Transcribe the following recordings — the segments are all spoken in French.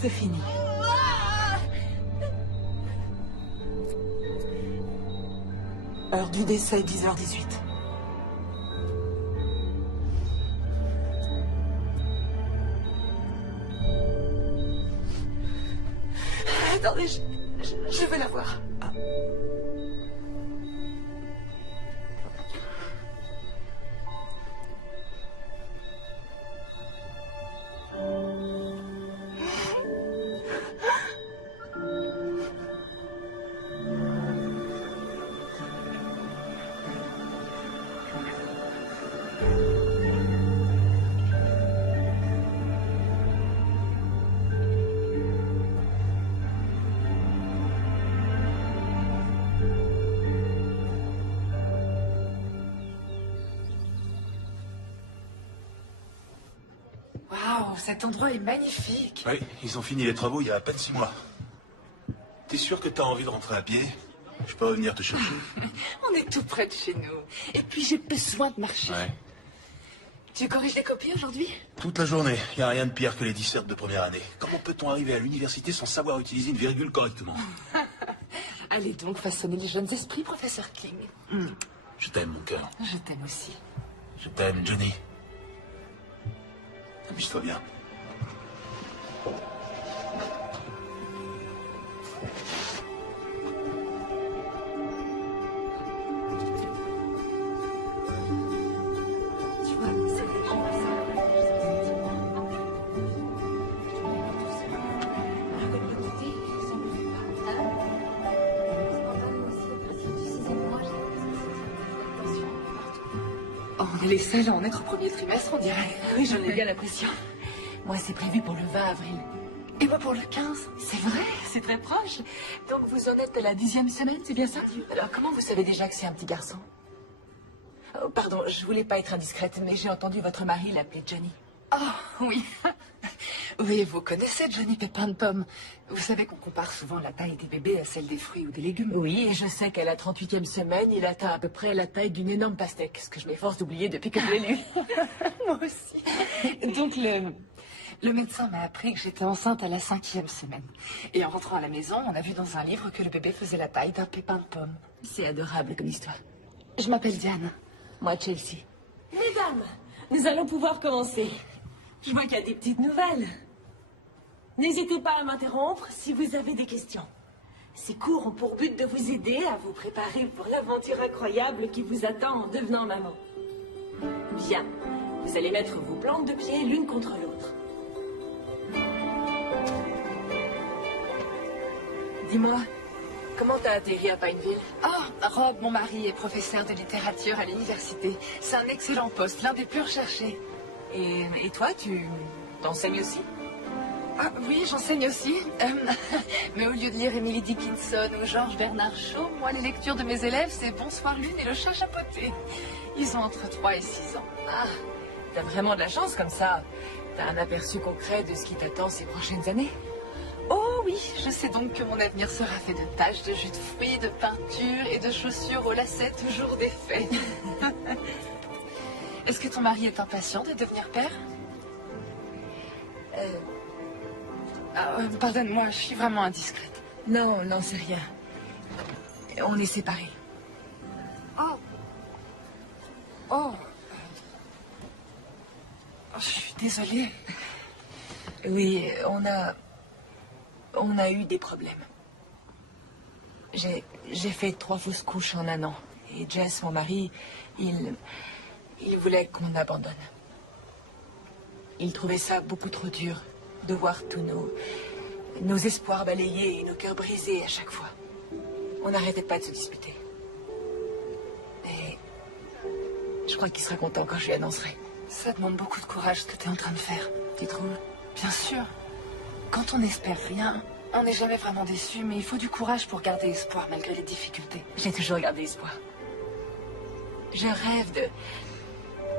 C'est fini. Heure du décès, 10h18. Attendez, je vais la voir. Ah. Waouh, cet endroit est magnifique. Oui, ils ont fini les travaux il y a à peine 6 mois. T'es sûr que t'as envie de rentrer à pied? Je peux revenir te chercher? On est tout près de chez nous. Et puis j'ai besoin de marcher. Ouais. Tu corriges les copies aujourd'hui? Toute la journée. Il n'y a rien de pire que les dissertes de première année. Comment peut-on arriver à l'université sans savoir utiliser une virgule correctement? Allez donc façonner les jeunes esprits, professeur King. Je t'aime, mon cœur. Je t'aime aussi. Je t'aime, Johnny. Amuse-toi bien. Tu vois, c'est des gens Oh, on est les seuls à en être au premier trimestre, on dirait. Oui, j'en ai bien l'impression. Moi, c'est prévu pour le 20 avril. Et moi pour le 15. C'est vrai, c'est très proche. Donc vous en êtes à la 10e semaine, c'est bien ça? Alors comment vous savez déjà que c'est un petit garçon? Oh, pardon, je voulais pas être indiscrète, mais j'ai entendu votre mari l'appeler Johnny. Oh, oui. Oui, vous connaissez Johnny Pépin de Pomme. Vous savez qu'on compare souvent la taille des bébés à celle des fruits ou des légumes. Oui, et je sais qu'à la 38e semaine, il atteint à peu près la taille d'une énorme pastèque, ce que je m'efforce d'oublier depuis que je l'ai lu. Moi aussi. Donc le médecin m'a appris que j'étais enceinte à la 5e semaine. Et en rentrant à la maison, on a vu dans un livre que le bébé faisait la taille d'un pépin de pomme. C'est adorable comme histoire. Je m'appelle Diane. Moi, Chelsea. Mesdames, nous allons pouvoir commencer. Je vois qu'il y a des petites nouvelles. N'hésitez pas à m'interrompre si vous avez des questions. Ces cours ont pour but de vous aider à vous préparer pour l'aventure incroyable qui vous attend en devenant maman. Bien, vous allez mettre vos plantes de pied l'une contre l'autre. Dis-moi, comment t'as atterri à Pineville? Oh, Rob, mon mari, est professeur de littérature à l'université. C'est un excellent poste, l'un des plus recherchés. Et toi, tu t'enseignes aussi? Ah oui, j'enseigne aussi. Mais au lieu de lire Emily Dickinson ou Georges Bernard Shaw, moi, les lectures de mes élèves, c'est Bonsoir Lune et le chat chapeauté. Ils ont entre 3 et 6 ans. Ah, t'as vraiment de la chance comme ça. T'as un aperçu concret de ce qui t'attend ces prochaines années. Oh oui, je sais donc que mon avenir sera fait de taches, de jus de fruits, de peinture et de chaussures aux lacets toujours défaits. Est-ce que ton mari est impatient de devenir père? Pardonne-moi, je suis vraiment indiscrète. Non, non, c'est rien. On est séparés. Oh. Oh. Je suis désolée. Oui, on a eu des problèmes. J'ai fait 3 fausses couches en 1 an. Et Jess, mon mari, il voulait qu'on abandonne. Il trouvait ça beaucoup trop dur de voir tous nos espoirs balayés et nos cœurs brisés à chaque fois. On n'arrêtait pas de se disputer. Et je crois qu'il sera content quand je lui annoncerai. Ça demande beaucoup de courage ce que tu es en train de faire, tu trouves? Bien sûr. Quand on n'espère rien, on n'est jamais vraiment déçu, mais il faut du courage pour garder espoir malgré les difficultés. J'ai toujours gardé espoir. Je rêve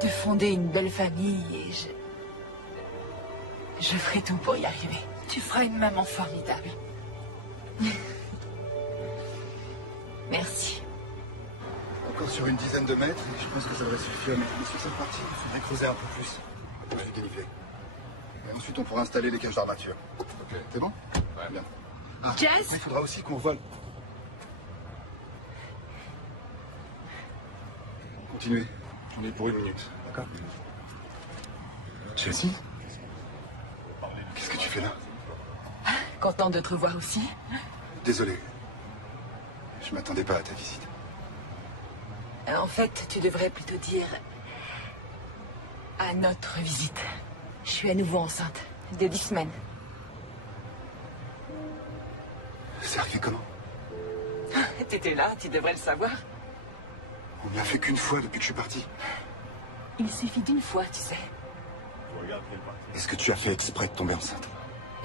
de fonder une belle famille et je ferai tout pour y arriver. Tu feras une maman formidable. Merci. Encore sur une dizaine de mètres, et je pense que ça devrait suffire. Mais sur cette partie, il faudrait creuser un peu plus. Je vais déniveler. Et ensuite, on pourra installer les cages d'armature. Ok, t'es bon? Ouais, bien. Ah, Jess? il faudra aussi qu'on vole. Continuez. J'en ai pour 1 minute, d'accord? Chelsea? Qu'est-ce que tu fais là? Contente de te revoir aussi. Désolé. Je m'attendais pas à ta visite. En fait, tu devrais plutôt dire à notre visite. Je suis à nouveau enceinte de 10 semaines. C'est arrivé comment? T'étais là, tu devrais le savoir. On ne l'a fait qu'une fois depuis que je suis parti. Il suffit d'une fois, tu sais. Est-ce que tu as fait exprès de tomber enceinte?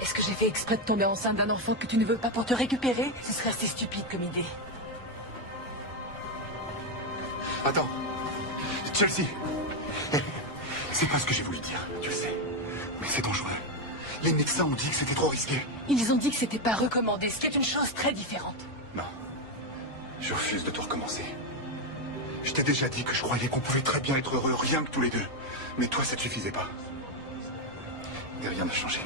Est-ce que j'ai fait exprès de tomber enceinte d'un enfant que tu ne veux pas pour te récupérer? Ce serait assez stupide comme idée. Attends. Chelsea. C'est pas ce que j'ai voulu dire, tu le sais. Mais c'est dangereux. Les médecins ont dit que c'était trop risqué. Ils ont dit que c'était pas recommandé, ce qui est une chose très différente. Non. Je refuse de tout recommencer. Je t'ai déjà dit que je croyais qu'on pouvait très bien être heureux, rien que tous les deux. Mais toi, ça te suffisait pas. Et rien n'a changé.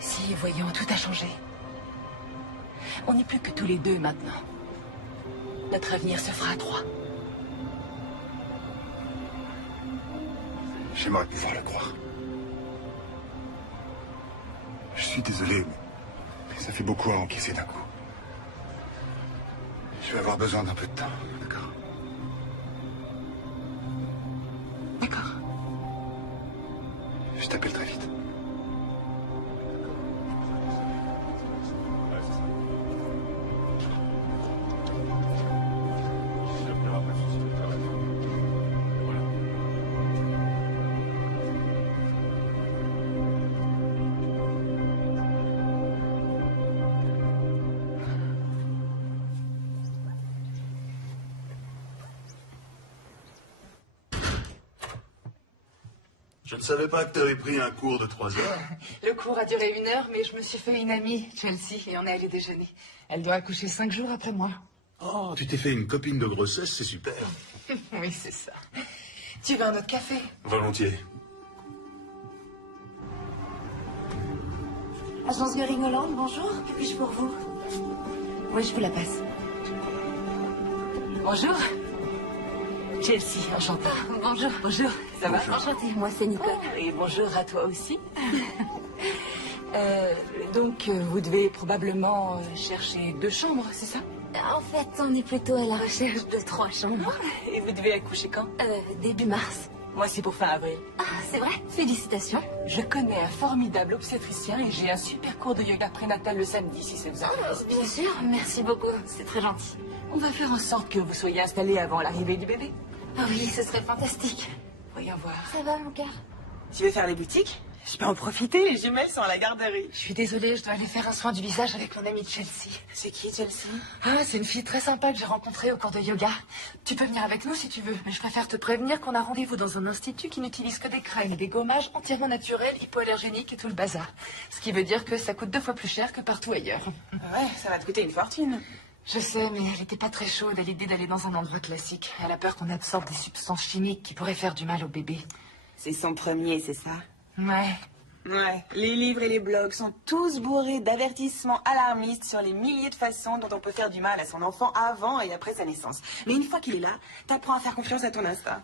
Si, voyons, tout a changé. On n'est plus que tous les deux maintenant. Notre avenir se fera à 3. J'aimerais pouvoir le croire. Je suis désolé, mais ça fait beaucoup à encaisser d'un coup. Je vais avoir besoin d'un peu de temps, d'accord? D'accord. Je t'appelle très vite. Je ne savais pas que tu avais pris un cours de 3 heures. Le cours a duré 1 heure, mais je me suis fait une amie, Chelsea, et on est allé déjeuner. Elle doit accoucher 5 jours après moi. Oh, tu t'es fait une copine de grossesse, c'est super. Oui, c'est ça. Tu veux un autre café? Volontiers. Agence Göring Hollande, bonjour. Que puis-je pour vous? Oui, je vous la passe. Bonjour. Chelsea, enchantée. Bonjour. Bonjour, ça va? Enchantée, moi c'est Nicole. Et bonjour à toi aussi. Donc, vous devez probablement chercher 2 chambres, c'est ça? En fait, on est plutôt à la recherche de 3 chambres. Et vous devez accoucher quand? Début mars. Moi, c'est pour fin avril. Ah, c'est vrai? Félicitations. Je connais un formidable obstétricien et j'ai un super cours de yoga prénatal le samedi, si ça vous intéresse. Bien sûr, merci beaucoup. C'est très gentil. On va faire en sorte que vous soyez installés avant l'arrivée du bébé. Ah oui, ce serait fantastique. Voyons voir. Ça va, mon cœur? Tu veux faire les boutiques? Je peux en profiter, les jumelles sont à la garderie. Je suis désolée, je dois aller faire un soin du visage avec mon amie Chelsea. C'est qui, Chelsea? Ah, c'est une fille très sympa que j'ai rencontrée au cours de yoga. Tu peux venir avec nous si tu veux, mais je préfère te prévenir qu'on a rendez-vous dans un institut qui n'utilise que des crèmes et des gommages entièrement naturels, hypoallergéniques et tout le bazar. Ce qui veut dire que ça coûte 2 fois plus cher que partout ailleurs. Ouais, ça va te coûter une fortune. Je sais, mais elle n'était pas très chaude à l'idée d'aller dans un endroit classique. Elle a peur qu'on absorbe des substances chimiques qui pourraient faire du mal au bébé. C'est son premier, c'est ça? Ouais. Ouais, les livres et les blogs sont tous bourrés d'avertissements alarmistes sur les milliers de façons dont on peut faire du mal à son enfant avant et après sa naissance. Mais une fois qu'il est là, t'apprends à faire confiance à ton instinct.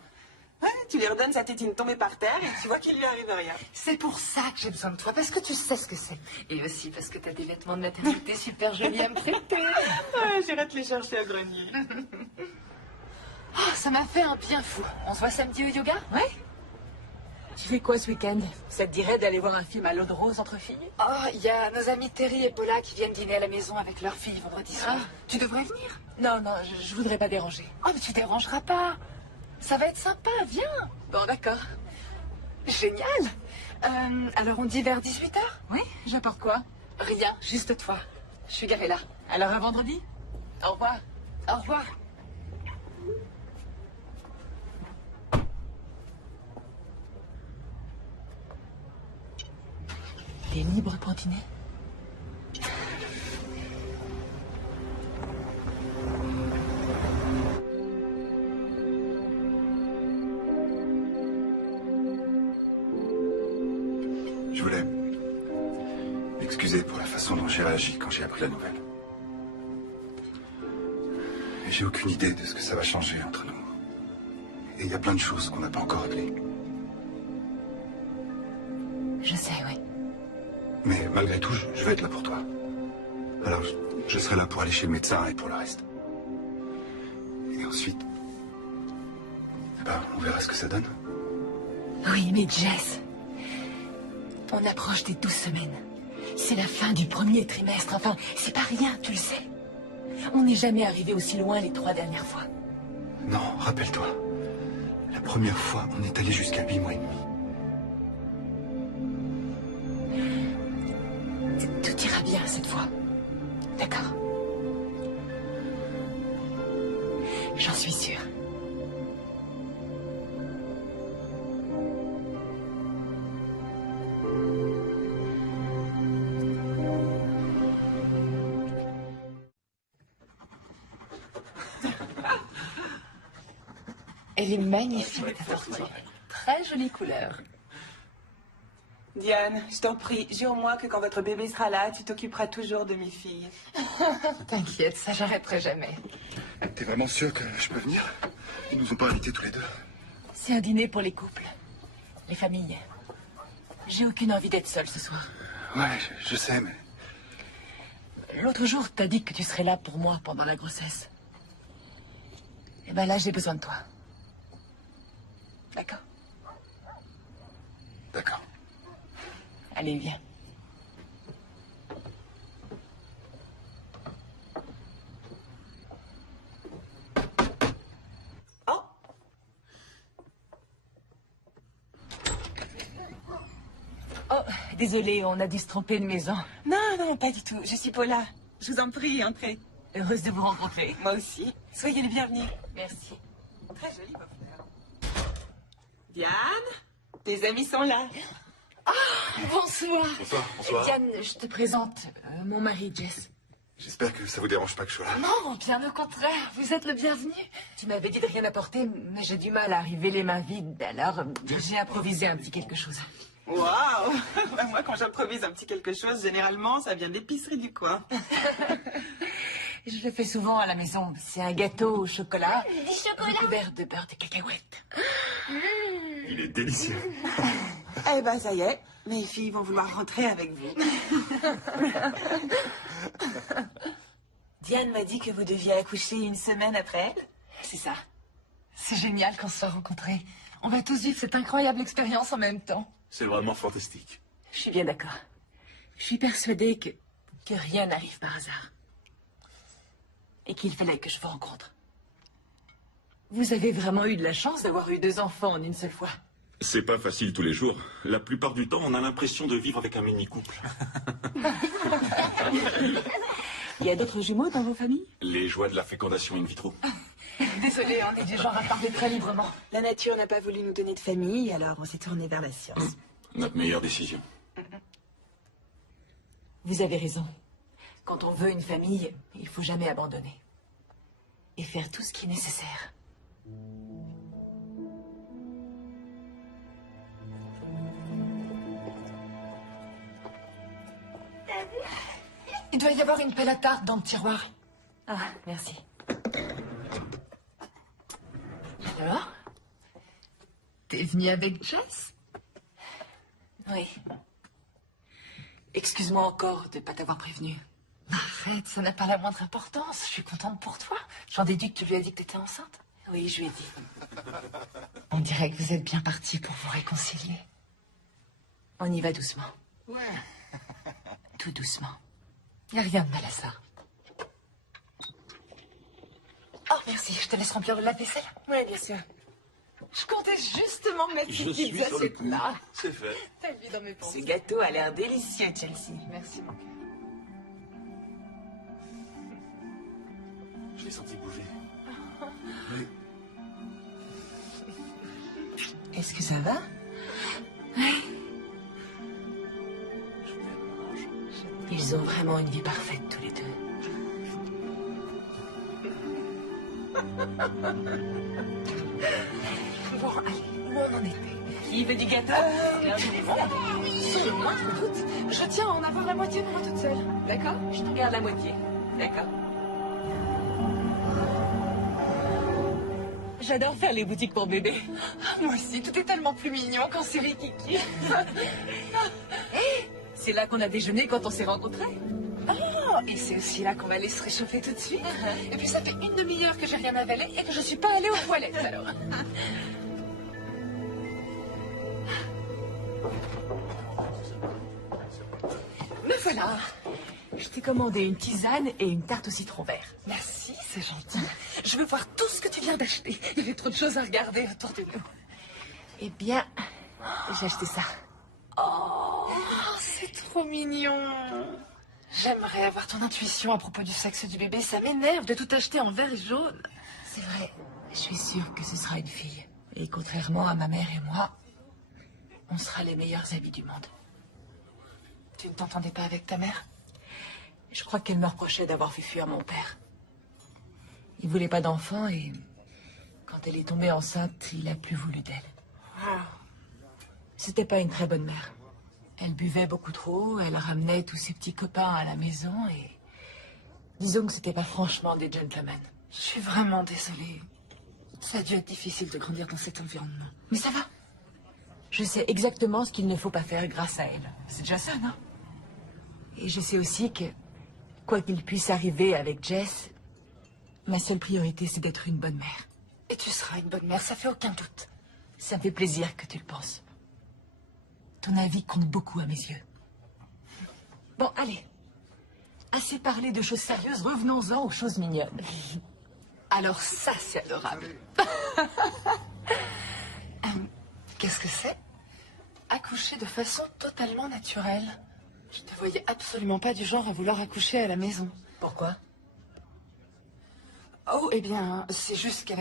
Ouais, tu lui redonnes sa tétine tombée par terre et tu vois qu'il lui arrive rien. C'est pour ça que j'ai besoin de toi, parce que tu sais ce que c'est. Et aussi parce que t'as des vêtements de maternité super jolis à me prêter. Ouais, j'irai te les chercher au grenier. Oh, ça m'a fait un bien fou. On se voit samedi au yoga? Ouais? Tu fais quoi ce week-end? Ça te dirait d'aller voir un film à l'eau de rose entre filles? Oh, il y a nos amis Terry et Paula qui viennent dîner à la maison avec leur fille vendredi soir. Tu devrais venir. Non, non, je voudrais pas déranger. Oh, mais tu dérangeras pas. Ça va être sympa, viens. Bon, d'accord. Génial. Alors on dit vers 18h? Oui, j'apporte quoi? Rien, juste toi. Je suis garée là. Alors à vendredi? Au revoir. Au revoir. T'es libre pour dîner? Je voulais excuser m'excuser pour la façon dont j'ai réagi quand j'ai appris la nouvelle. Et j'ai aucune idée de ce que ça va changer entre nous. Et il y a plein de choses qu'on n'a pas encore réglées. Je sais, oui. Mais malgré tout, je vais être là pour toi. Alors, je serai là pour aller chez le médecin et pour le reste. Et ensuite, on verra ce que ça donne. Oui, mais Jess, on approche des 12 semaines. C'est la fin du premier trimestre. Enfin, c'est pas rien, tu le sais. On n'est jamais arrivé aussi loin les 3 dernières fois. Non, rappelle-toi. La première fois, on est allé jusqu'à 8 mois et demi. Tout ira bien cette fois. D'accord? J'en suis sûre. Elle est magnifique, ta tortue. Très jolie couleur. Diane, je t'en prie, jure-moi que quand votre bébé sera là, tu t'occuperas toujours de mes filles. T'inquiète, ça j'arrêterai jamais. T'es vraiment sûr que je peux venir? Ils nous ont pas invités tous les deux. C'est un dîner pour les couples, les familles. J'ai aucune envie d'être seule ce soir. Ouais, je sais, mais... L'autre jour, t'as dit que tu serais là pour moi pendant la grossesse. Et ben là, j'ai besoin de toi. D'accord? D'accord. Allez, viens. Oh! Oh, désolée, on a dû se tromper de maison. Non, non, pas du tout. Je suis Paula. Je vous en prie, entrez. Heureuse de vous rencontrer. Moi aussi. Soyez les bienvenus. Merci. Très joli, vos fleurs. Diane, tes amis sont là. Bonsoir. Bonsoir. Diane, je te présente mon mari, Jess. J'espère que ça vous dérange pas que je sois là. Non, bien au contraire, vous êtes le bienvenu. Tu m'avais dit de rien apporter, mais j'ai du mal à arriver les mains vides, alors j'ai improvisé un petit quelque chose. Waouh! Moi, quand j'improvise un petit quelque chose, généralement, ça vient de l'épicerie du coin. Je le fais souvent à la maison. C'est un gâteau au chocolat. Du chocolat? Recouvert de beurre de cacahuètes. Il est délicieux. Eh ben, ça y est. Mes filles vont vouloir rentrer avec vous. Diane m'a dit que vous deviez accoucher une semaine après elle. C'est ça. C'est génial qu'on se soit rencontrés. On va tous vivre cette incroyable expérience en même temps. C'est vraiment fantastique. Je suis bien d'accord. Je suis persuadée que rien n'arrive par hasard. Et qu'il fallait que je vous rencontre. Vous avez vraiment eu de la chance d'avoir eu 2 enfants en une seule fois. C'est pas facile tous les jours. La plupart du temps, on a l'impression de vivre avec un mini-couple. Il y a d'autres jumeaux dans vos familles? Les joies de la fécondation in vitro. Désolée, on est du genre à parler très librement. La nature n'a pas voulu nous donner de famille, alors on s'est tourné vers la science. Notre meilleure décision. Vous avez raison. Quand on veut une famille, il faut jamais abandonner. Et faire tout ce qui est nécessaire. Il doit y avoir une pelle à tarte dans le tiroir. Ah, merci. Alors? T'es venue avec Jess? Oui. Excuse-moi encore de ne pas t'avoir prévenu. Arrête, ça n'a pas la moindre importance. Je suis contente pour toi. J'en déduis que tu lui as dit que t'étais enceinte. Oui, je lui ai dit. On dirait que vous êtes bien partis pour vous réconcilier. On y va doucement. Ouais. Tout doucement. Il n'y a rien de mal à ça. Oh, merci. Je te laisse remplir le lave-vaisselle. Oui, bien sûr. Je comptais justement mettre Je ces suis petites sur le coup. assiettes-là. C'est fait. T'as vu dans mes Ce pensées. gâteau a l'air délicieux, Chelsea. Merci, mon cœur. Je l'ai senti bouger. Est-ce que ça va? Ils ont vraiment une vie parfaite, tous les deux. Bon, allez, où on en était? Qui veut du gâteau L'un des démons. Sans le moindre doute, je tiens à en avoir la moitié pour moi toute seule. D'accord? Je t'en garde la moitié. D'accord. J'adore faire les boutiques pour bébés. Moi aussi, tout est tellement plus mignon quand c'est Rikiki. C'est là qu'on a déjeuné quand on s'est rencontrés. Oh, et c'est aussi là qu'on va aller se réchauffer tout de suite. Et puis ça fait une demi-heure que j'ai rien avalé et que je suis pas allée aux toilettes alors. Me voilà. Je t'ai commandé une tisane et une tarte au citron vert. Merci, c'est gentil. Je veux voir tout ce que tu viens d'acheter. Il y avait trop de choses à regarder autour de nous. Eh bien, j'ai acheté ça. Oh, c'est trop mignon. J'aimerais avoir ton intuition à propos du sexe du bébé. Ça m'énerve de tout acheter en vert et jaune. C'est vrai, je suis sûre que ce sera une fille. Et contrairement à ma mère et moi, on sera les meilleurs amis du monde. Tu ne t'entendais pas avec ta mère? Je crois qu'elle me reprochait d'avoir fait fuir mon père. Il voulait pas d'enfant et quand elle est tombée enceinte, il a plus voulu d'elle. C'était pas une très bonne mère. Elle buvait beaucoup trop, elle ramenait tous ses petits copains à la maison et... Disons que c'était pas franchement des gentlemen. Je suis vraiment désolée. Ça a dû être difficile de grandir dans cet environnement. Mais ça va. Je sais exactement ce qu'il ne faut pas faire grâce à elle. C'est déjà ça, non? Et je sais aussi que, quoi qu'il puisse arriver avec Jess, ma seule priorité, c'est d'être une bonne mère. Et tu seras une bonne mère, ça fait aucun doute. Ça me fait plaisir que tu le penses. Ton avis compte beaucoup à mes yeux. Bon, allez. Assez parlé de choses sérieuses, revenons-en aux choses mignonnes. Alors ça, c'est adorable. Qu'est-ce que c'est? Accoucher de façon totalement naturelle. Je ne te voyais absolument pas du genre à vouloir accoucher à la maison. Pourquoi? Oh, eh bien, c'est juste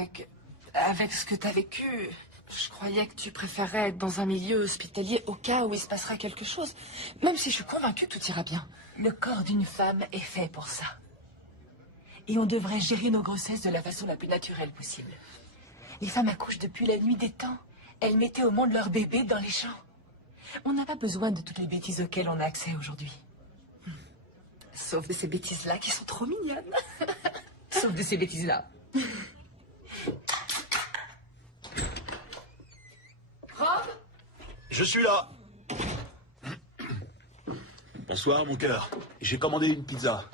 avec ce que tu as vécu, je croyais que tu préférais être dans un milieu hospitalier au cas où il se passera quelque chose. Même si je suis convaincue que tout ira bien. Le corps d'une femme est fait pour ça. Et on devrait gérer nos grossesses de la façon la plus naturelle possible. Les femmes accouchent depuis la nuit des temps. Elles mettaient au monde leur bébé dans les champs. On n'a pas besoin de toutes les bêtises auxquelles on a accès aujourd'hui. Sauf de ces bêtises-là qui sont trop mignonnes. Sauf de ces bêtises-là. Rob? Je suis là. Bonsoir, mon cœur. J'ai commandé une pizza.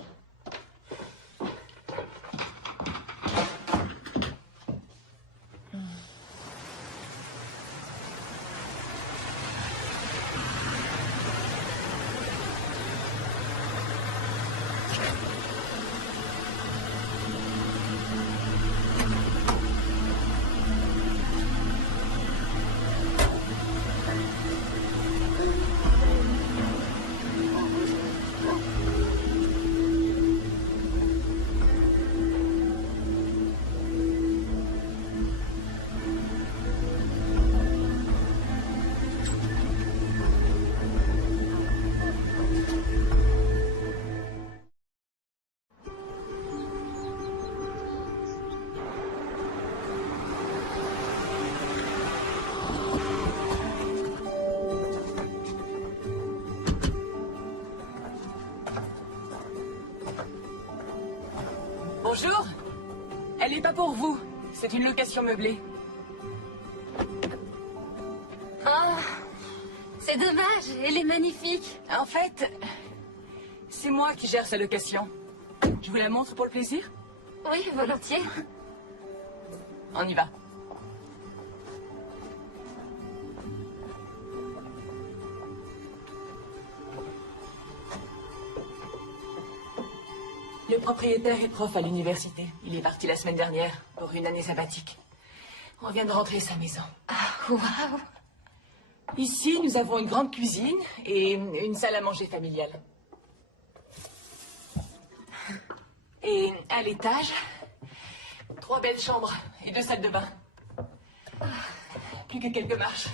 Bonjour. Elle n'est pas pour vous. C'est une location meublée. Oh, c'est dommage, elle est magnifique. En fait, c'est moi qui gère sa location. Je vous la montre pour le plaisir? Oui, volontiers. On y va. Le propriétaire est prof à l'université. Il est parti la semaine dernière pour une année sabbatique. On vient de rentrer à sa maison. Ah, waouh. Ici, nous avons une grande cuisine et une salle à manger familiale. Et à l'étage, 3 belles chambres et 2 salles de bain. Plus que quelques marches.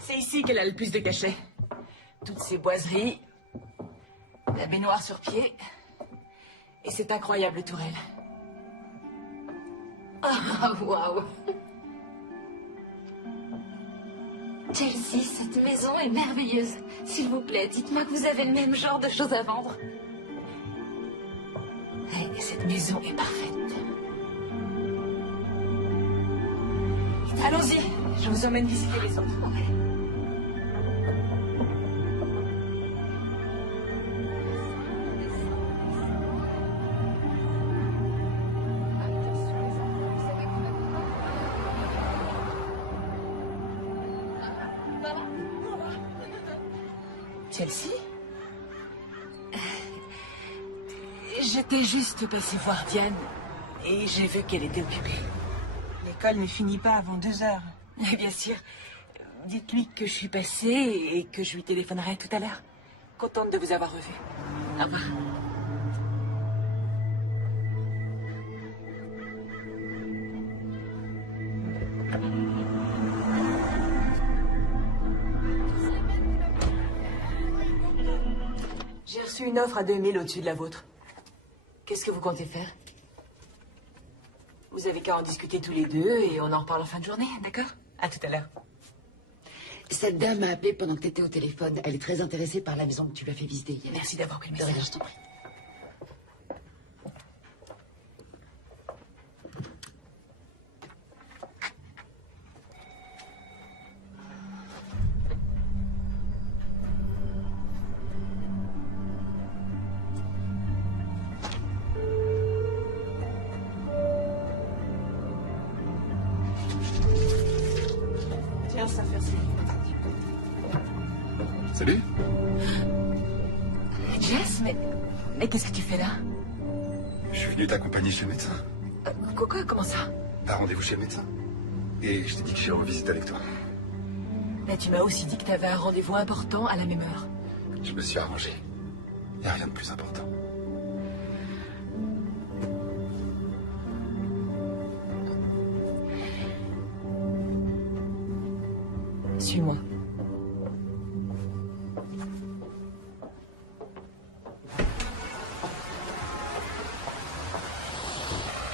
C'est ici qu'elle a le plus de cachets. Toutes ces boiseries, la baignoire sur pied et cette incroyable tourelle. Ah, waouh. Chelsea, cette maison est merveilleuse. S'il vous plaît, dites-moi que vous avez le même genre de choses à vendre. Et cette maison est parfaite. Allons-y, je vous emmène visiter les autres. Chelsea? J'étais juste passée voir Diane et j'ai vu qu'elle était occupée. L'école ne finit pas avant 2 heures. Et bien sûr, dites-lui que je suis passée et que je lui téléphonerai tout à l'heure. Contente de vous avoir revu. Au revoir. J'ai reçu une offre à 2000 au-dessus de la vôtre. Qu'est-ce que vous comptez faire? Vous avez qu'à en discuter tous les deux et on en reparle en fin de journée, d'accord? À tout à l'heure. Cette dame m'a appelé pendant que tu étais au téléphone. Elle est très intéressée par la maison que tu lui as fait visiter hier. Merci d'avoir pris le De rien, message. je t'en prie. Tiens, ça fait assez. Salut. Jess, mais qu'est-ce que tu fais là? Je suis venu t'accompagner chez le médecin. Quoi? Comment ça? T'as rendez-vous chez le médecin. Et je t'ai dit que j'irai en visite avec toi. Mais tu m'as aussi dit que tu avais un rendez-vous important à la même heure. Je me suis arrangé. Y a rien de plus important. Suis-moi.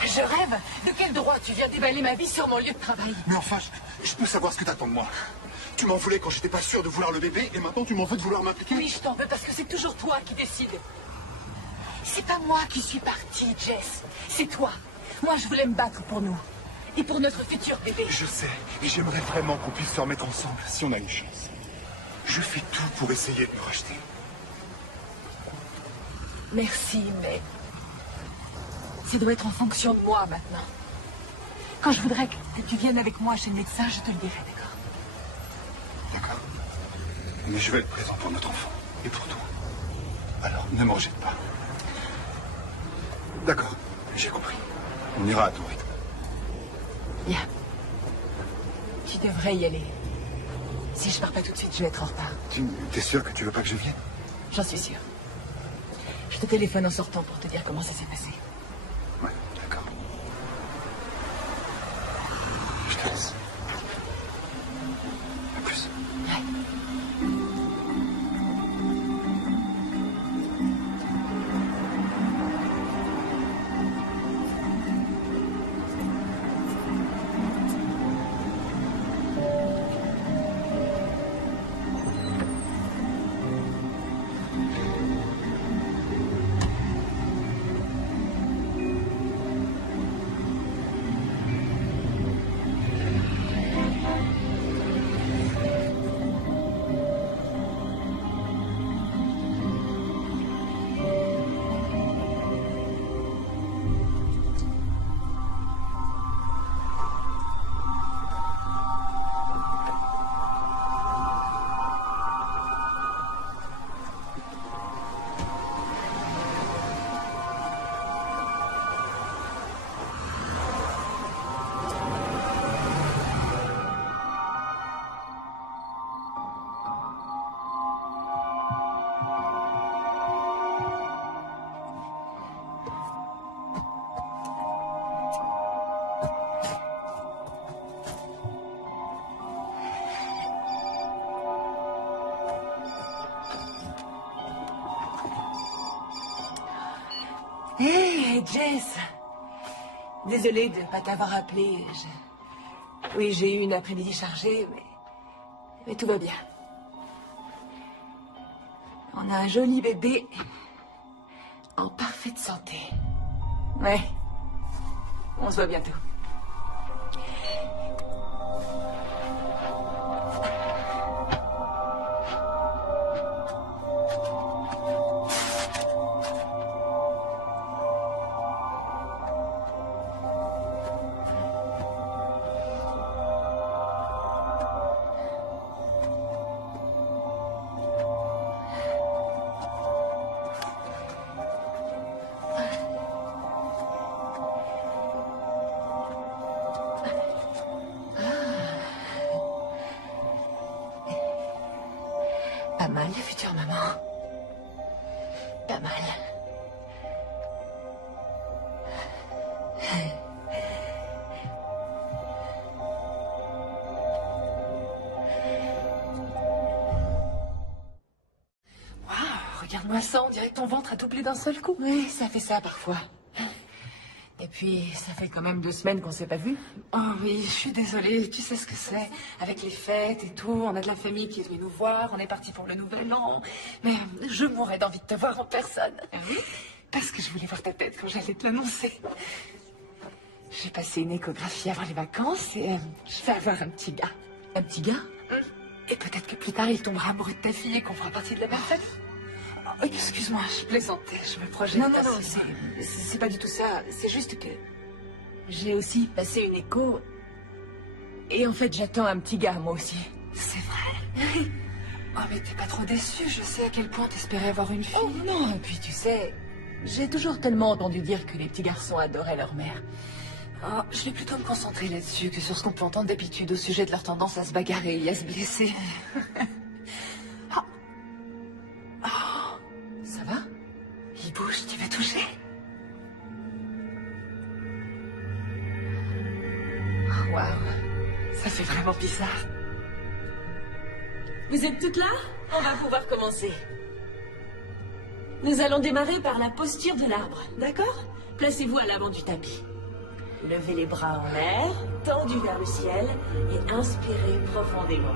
Je rêve. De quel droit tu viens déballer ma vie sur mon lieu de travail? Mais enfin, je peux savoir ce que t'attends de moi. Tu m'en voulais quand j'étais pas sûr de vouloir le bébé, et maintenant tu m'en veux de vouloir m'impliquer. Oui, je t'en veux parce que c'est toujours toi qui décides. C'est pas moi qui suis partie, Jess. C'est toi. Moi, je voulais me battre pour nous. Et pour notre futur bébé. Je sais, et j'aimerais vraiment qu'on puisse se remettre ensemble si on a une chance. Je fais tout pour essayer de me racheter. Merci, mais... ça doit être en fonction de moi, maintenant. Quand je voudrais que tu viennes avec moi chez le médecin, je te le dirai, d'accord? D'accord. Mais je vais être présent pour notre enfant, et pour toi. Alors, ne m'en jette pas. D'accord, j'ai compris. On ira à ton rythme. Bien. Tu devrais y aller. Si je pars pas tout de suite, je vais être en retard. T'es sûr que tu veux pas que je vienne? J'en suis sûre. Je te téléphone en sortant pour te dire comment ça s'est passé. Ouais, d'accord. Je te laisse. À plus. Hé, Jess. Désolée de ne pas t'avoir appelé. Oui, j'ai eu une après-midi chargée, mais Mais tout va bien. On a un joli bébé en parfaite santé. Ouais. On se voit bientôt. Pas mal, la future maman. Pas mal. Waouh, regarde-moi ça, on dirait que ton ventre a doublé d'un seul coup. Oui, ça fait ça parfois. Et puis, ça fait quand même 2 semaines qu'on s'est pas vus. Oh oui, je suis désolée, tu sais ce que c'est. Avec les fêtes et tout, on a de la famille qui est venue nous voir, on est parti pour le nouvel an. Mais je mourrais d'envie de te voir en personne. Ah oui? Parce que je voulais voir ta tête quand j'allais te l'annoncer. J'ai passé une échographie avant les vacances et je vais avoir un petit gars. Un petit gars? Et peut-être que plus tard, il tombera amoureux de ta fille et qu'on fera partie de la même famille. Oh, excuse-moi, je plaisantais, je me projette. Non, c'est pas du tout ça. C'est juste que j'ai aussi passé une écho. Et en fait, j'attends un petit gars, moi aussi. C'est vrai? Oh, mais t'es pas trop déçue, je sais à quel point t'espérais avoir une fille. Oh non, et puis tu sais, j'ai toujours tellement entendu dire que les petits garçons adoraient leur mère. Oh, je vais plutôt me concentrer là-dessus que sur ce qu'on peut entendre d'habitude au sujet de leur tendance à se bagarrer et à se blesser. Ça va? Il bouge, tu veux toucher? Oh, waouh, ça fait vraiment bizarre. Vous êtes toutes là? On va pouvoir commencer. Nous allons démarrer par la posture de l'arbre, d'accord? Placez-vous à l'avant du tapis. Levez les bras en l'air, tendus vers le ciel, et inspirez profondément.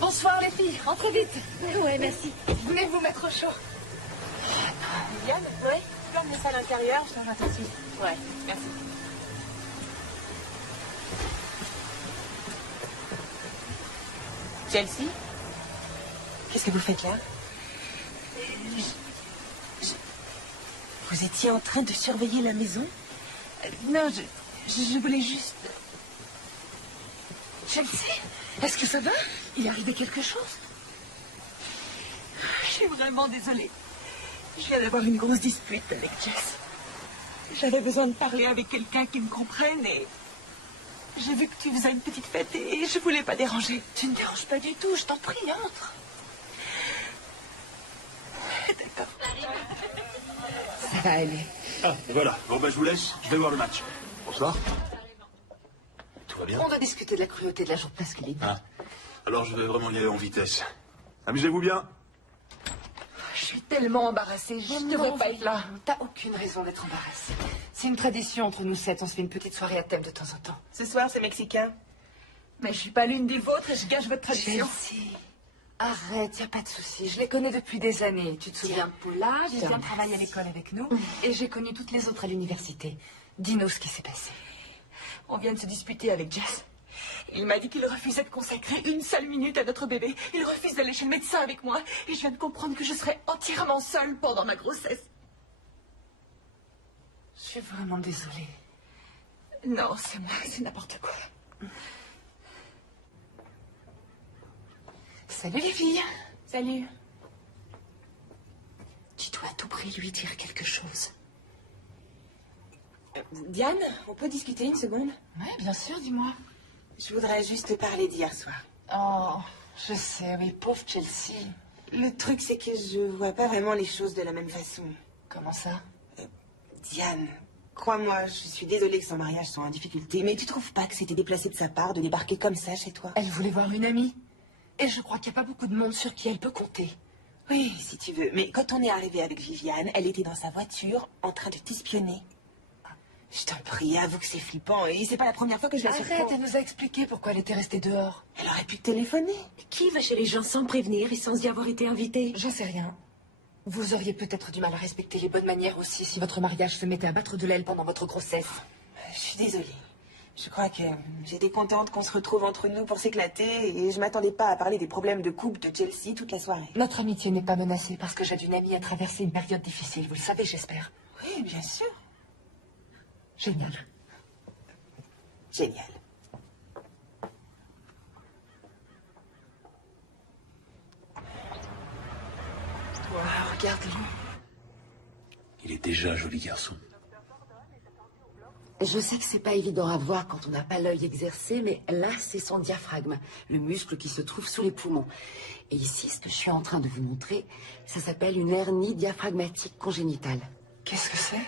Bonsoir les filles, entrez vite. Ouais, merci. Venez vous mettre au chaud. Yann, ouais? Tu peux emmener ça à l'intérieur, je t'en tout de suite. Ouais, merci. Chelsea? Qu'est-ce que vous faites là? Vous étiez en train de surveiller la maison? Non, je voulais juste... Chelsea, est-ce que ça va? Il est arrivé quelque chose? Je suis vraiment désolée. Je viens d'avoir une grosse dispute avec Jess. J'avais besoin de parler avec quelqu'un qui me comprenne et... J'ai vu que tu faisais une petite fête et je voulais pas déranger. Tu ne déranges pas du tout, je t'en prie, entre. D'accord. Ça va aller. Ah, voilà. Bon, ben, je vous laisse. Je vais voir le match. Bonsoir. Tout va bien? On va discuter de la cruauté de la joute masculine. Ah. Alors, je vais vraiment y aller en vitesse. Amusez-vous bien. Je suis tellement embarrassée, je ne devrais pas être là. T'as aucune raison d'être embarrassée. C'est une tradition entre nous 7, on se fait une petite soirée à thème de temps en temps. Ce soir, c'est mexicain. Mais je suis pas l'une des vôtres et je gâche votre tradition. Chelsea, arrête, y a pas de souci. Je les connais depuis des années. Tu te souviens de Paula? Elle vient travailler à l'école avec nous. Et j'ai connu toutes les autres à l'université. Dis-nous ce qui s'est passé. On vient de se disputer avec Jess. Il m'a dit qu'il refusait de consacrer une seule minute à notre bébé. Il refuse d'aller chez le médecin avec moi. Et je viens de comprendre que je serai entièrement seule pendant ma grossesse. Je suis vraiment désolée. Non, c'est moi, c'est n'importe quoi. Salut les filles. Salut. Tu dois à tout prix lui dire quelque chose. Diane, on peut discuter une seconde? Ouais, bien sûr, dis-moi. Je voudrais juste te parler d'hier soir. Oh, je sais, oui, pauvre Chelsea. Le truc, c'est que je vois pas vraiment les choses de la même façon. Comment ça? Diane, crois-moi, je suis désolée que son mariage soit en difficulté, mais tu trouves pas que c'était déplacé de sa part de débarquer comme ça chez toi? Elle voulait voir une amie. Et je crois qu'il n'y a pas beaucoup de monde sur qui elle peut compter. Oui, si tu veux. Mais quand on est arrivé avec Viviane, elle était dans sa voiture en train de t'espionner. Je t'en prie, avoue que c'est flippant. Et c'est pas la première fois que je la Arrête, surprends. elle nous a expliqué pourquoi elle était restée dehors. Elle aurait pu te téléphoner. Qui va chez les gens sans prévenir et sans y avoir été invité? J'en sais rien. Vous auriez peut-être du mal à respecter les bonnes manières aussi si votre mariage se mettait à battre de l'aile pendant votre grossesse. Je suis désolée. Je crois que j'étais contente qu'on se retrouve entre nous pour s'éclater et je m'attendais pas à parler des problèmes de couple de Chelsea toute la soirée. Notre amitié n'est pas menacée parce que j'aide une amie à traverser une période difficile. Vous le savez, j'espère. Oui, bien sûr. Génial. Génial. Wow, regarde-le. Il est déjà un joli garçon. Je sais que c'est pas évident à voir quand on n'a pas l'œil exercé, mais là, c'est son diaphragme, le muscle qui se trouve sous les poumons. Et ici, ce que je suis en train de vous montrer, ça s'appelle une hernie diaphragmatique congénitale. Qu'est-ce que c'est?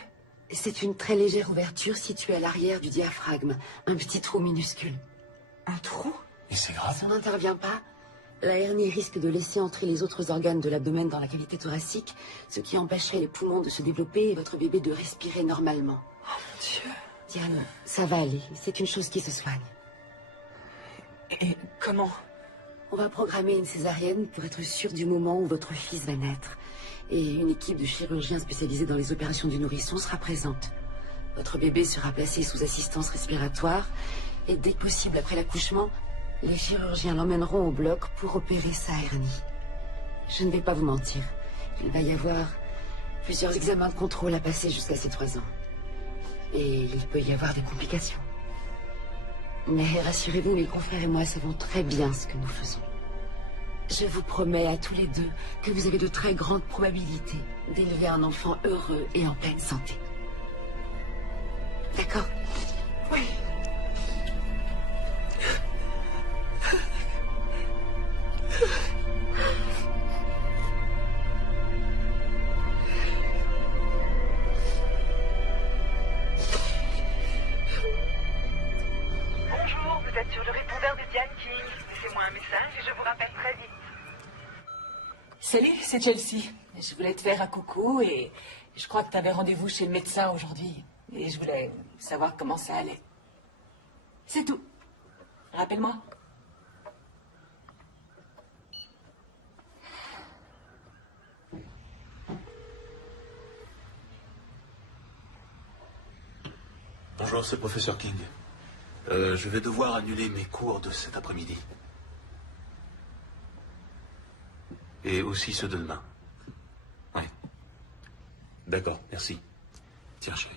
C'est une très légère ouverture située à l'arrière du diaphragme, un petit trou minuscule. Un trou? Et c'est grave. Si on n'intervient pas, la hernie risque de laisser entrer les autres organes de l'abdomen dans la cavité thoracique, ce qui empêcherait les poumons de se développer et votre bébé de respirer normalement. Oh mon Dieu. Diane, ça va aller, c'est une chose qui se soigne. Et comment? On va programmer une césarienne pour être sûr du moment où votre fils va naître. Et une équipe de chirurgiens spécialisés dans les opérations du nourrisson sera présente. Votre bébé sera placé sous assistance respiratoire et dès que possible après l'accouchement, les chirurgiens l'emmèneront au bloc pour opérer sa hernie. Je ne vais pas vous mentir, il va y avoir plusieurs examens de contrôle à passer jusqu'à ses 3 ans. Et il peut y avoir des complications. Mais rassurez-vous, mes confrères et moi savons très bien ce que nous faisons. Je vous promets à tous les deux que vous avez de très grandes probabilités d'élever un enfant heureux et en pleine santé. D'accord? Oui. Bonjour, vous êtes sur le répondeur de Diane King. Laissez-moi un message et je vous rappelle très vite. Salut, c'est Chelsea. Je voulais te faire un coucou et je crois que tu avais rendez-vous chez le médecin aujourd'hui. Et je voulais savoir comment ça allait. C'est tout. Rappelle-moi. Bonjour, c'est le professeur King. Je vais devoir annuler mes cours de cet après-midi. Et aussi ceux de demain. Ouais. D'accord, merci. Tiens, chérie.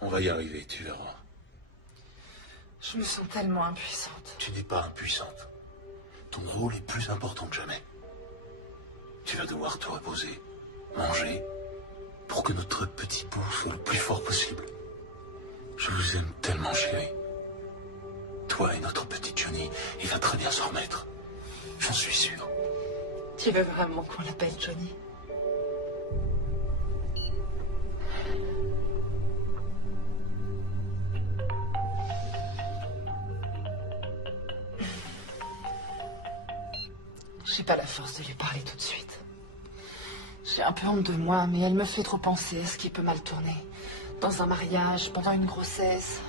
On va y arriver, tu verras. Je me sens tellement impuissante. Tu n'es pas impuissante. Ton rôle est plus important que jamais. Tu vas devoir te reposer, manger, pour que notre petit bout soit le plus fort possible. Je vous aime tellement, chérie. Toi et notre petit Johnny, il va très bien s'en remettre. J'en suis sûr. Tu veux vraiment qu'on l'appelle Johnny? J'ai pas la force de lui parler tout de suite. J'ai un peu honte de moi, mais elle me fait trop penser à ce qui peut mal tourner. Dans un mariage, pendant une grossesse.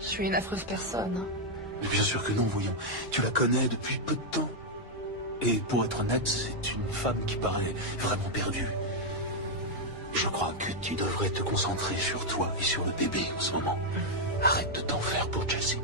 Je suis une affreuse personne. Mais bien sûr que non, voyons. Tu la connais depuis peu de temps. Et pour être honnête, c'est une femme qui paraît vraiment perdue. Je crois que tu devrais te concentrer sur toi et sur le bébé en ce moment. Arrête de t'en faire pour Chelsea.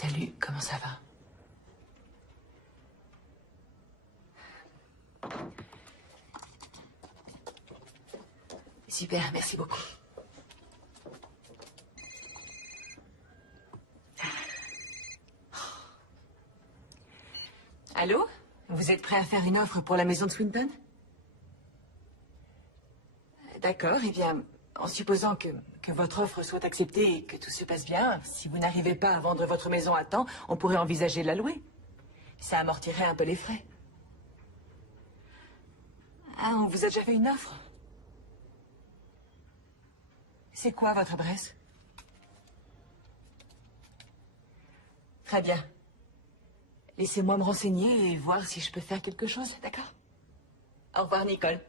Salut, comment ça va? Super, merci beaucoup. Allô? Vous êtes prêt à faire une offre pour la maison de Swinton? D'accord, eh bien, en supposant que votre offre soit acceptée et que tout se passe bien, si vous n'arrivez pas à vendre votre maison à temps, on pourrait envisager de la louer. Ça amortirait un peu les frais. Ah, on vous a déjà fait une offre? C'est quoi votre adresse? Très bien. Laissez-moi me renseigner et voir si je peux faire quelque chose, d'accord? Au revoir, Nicole.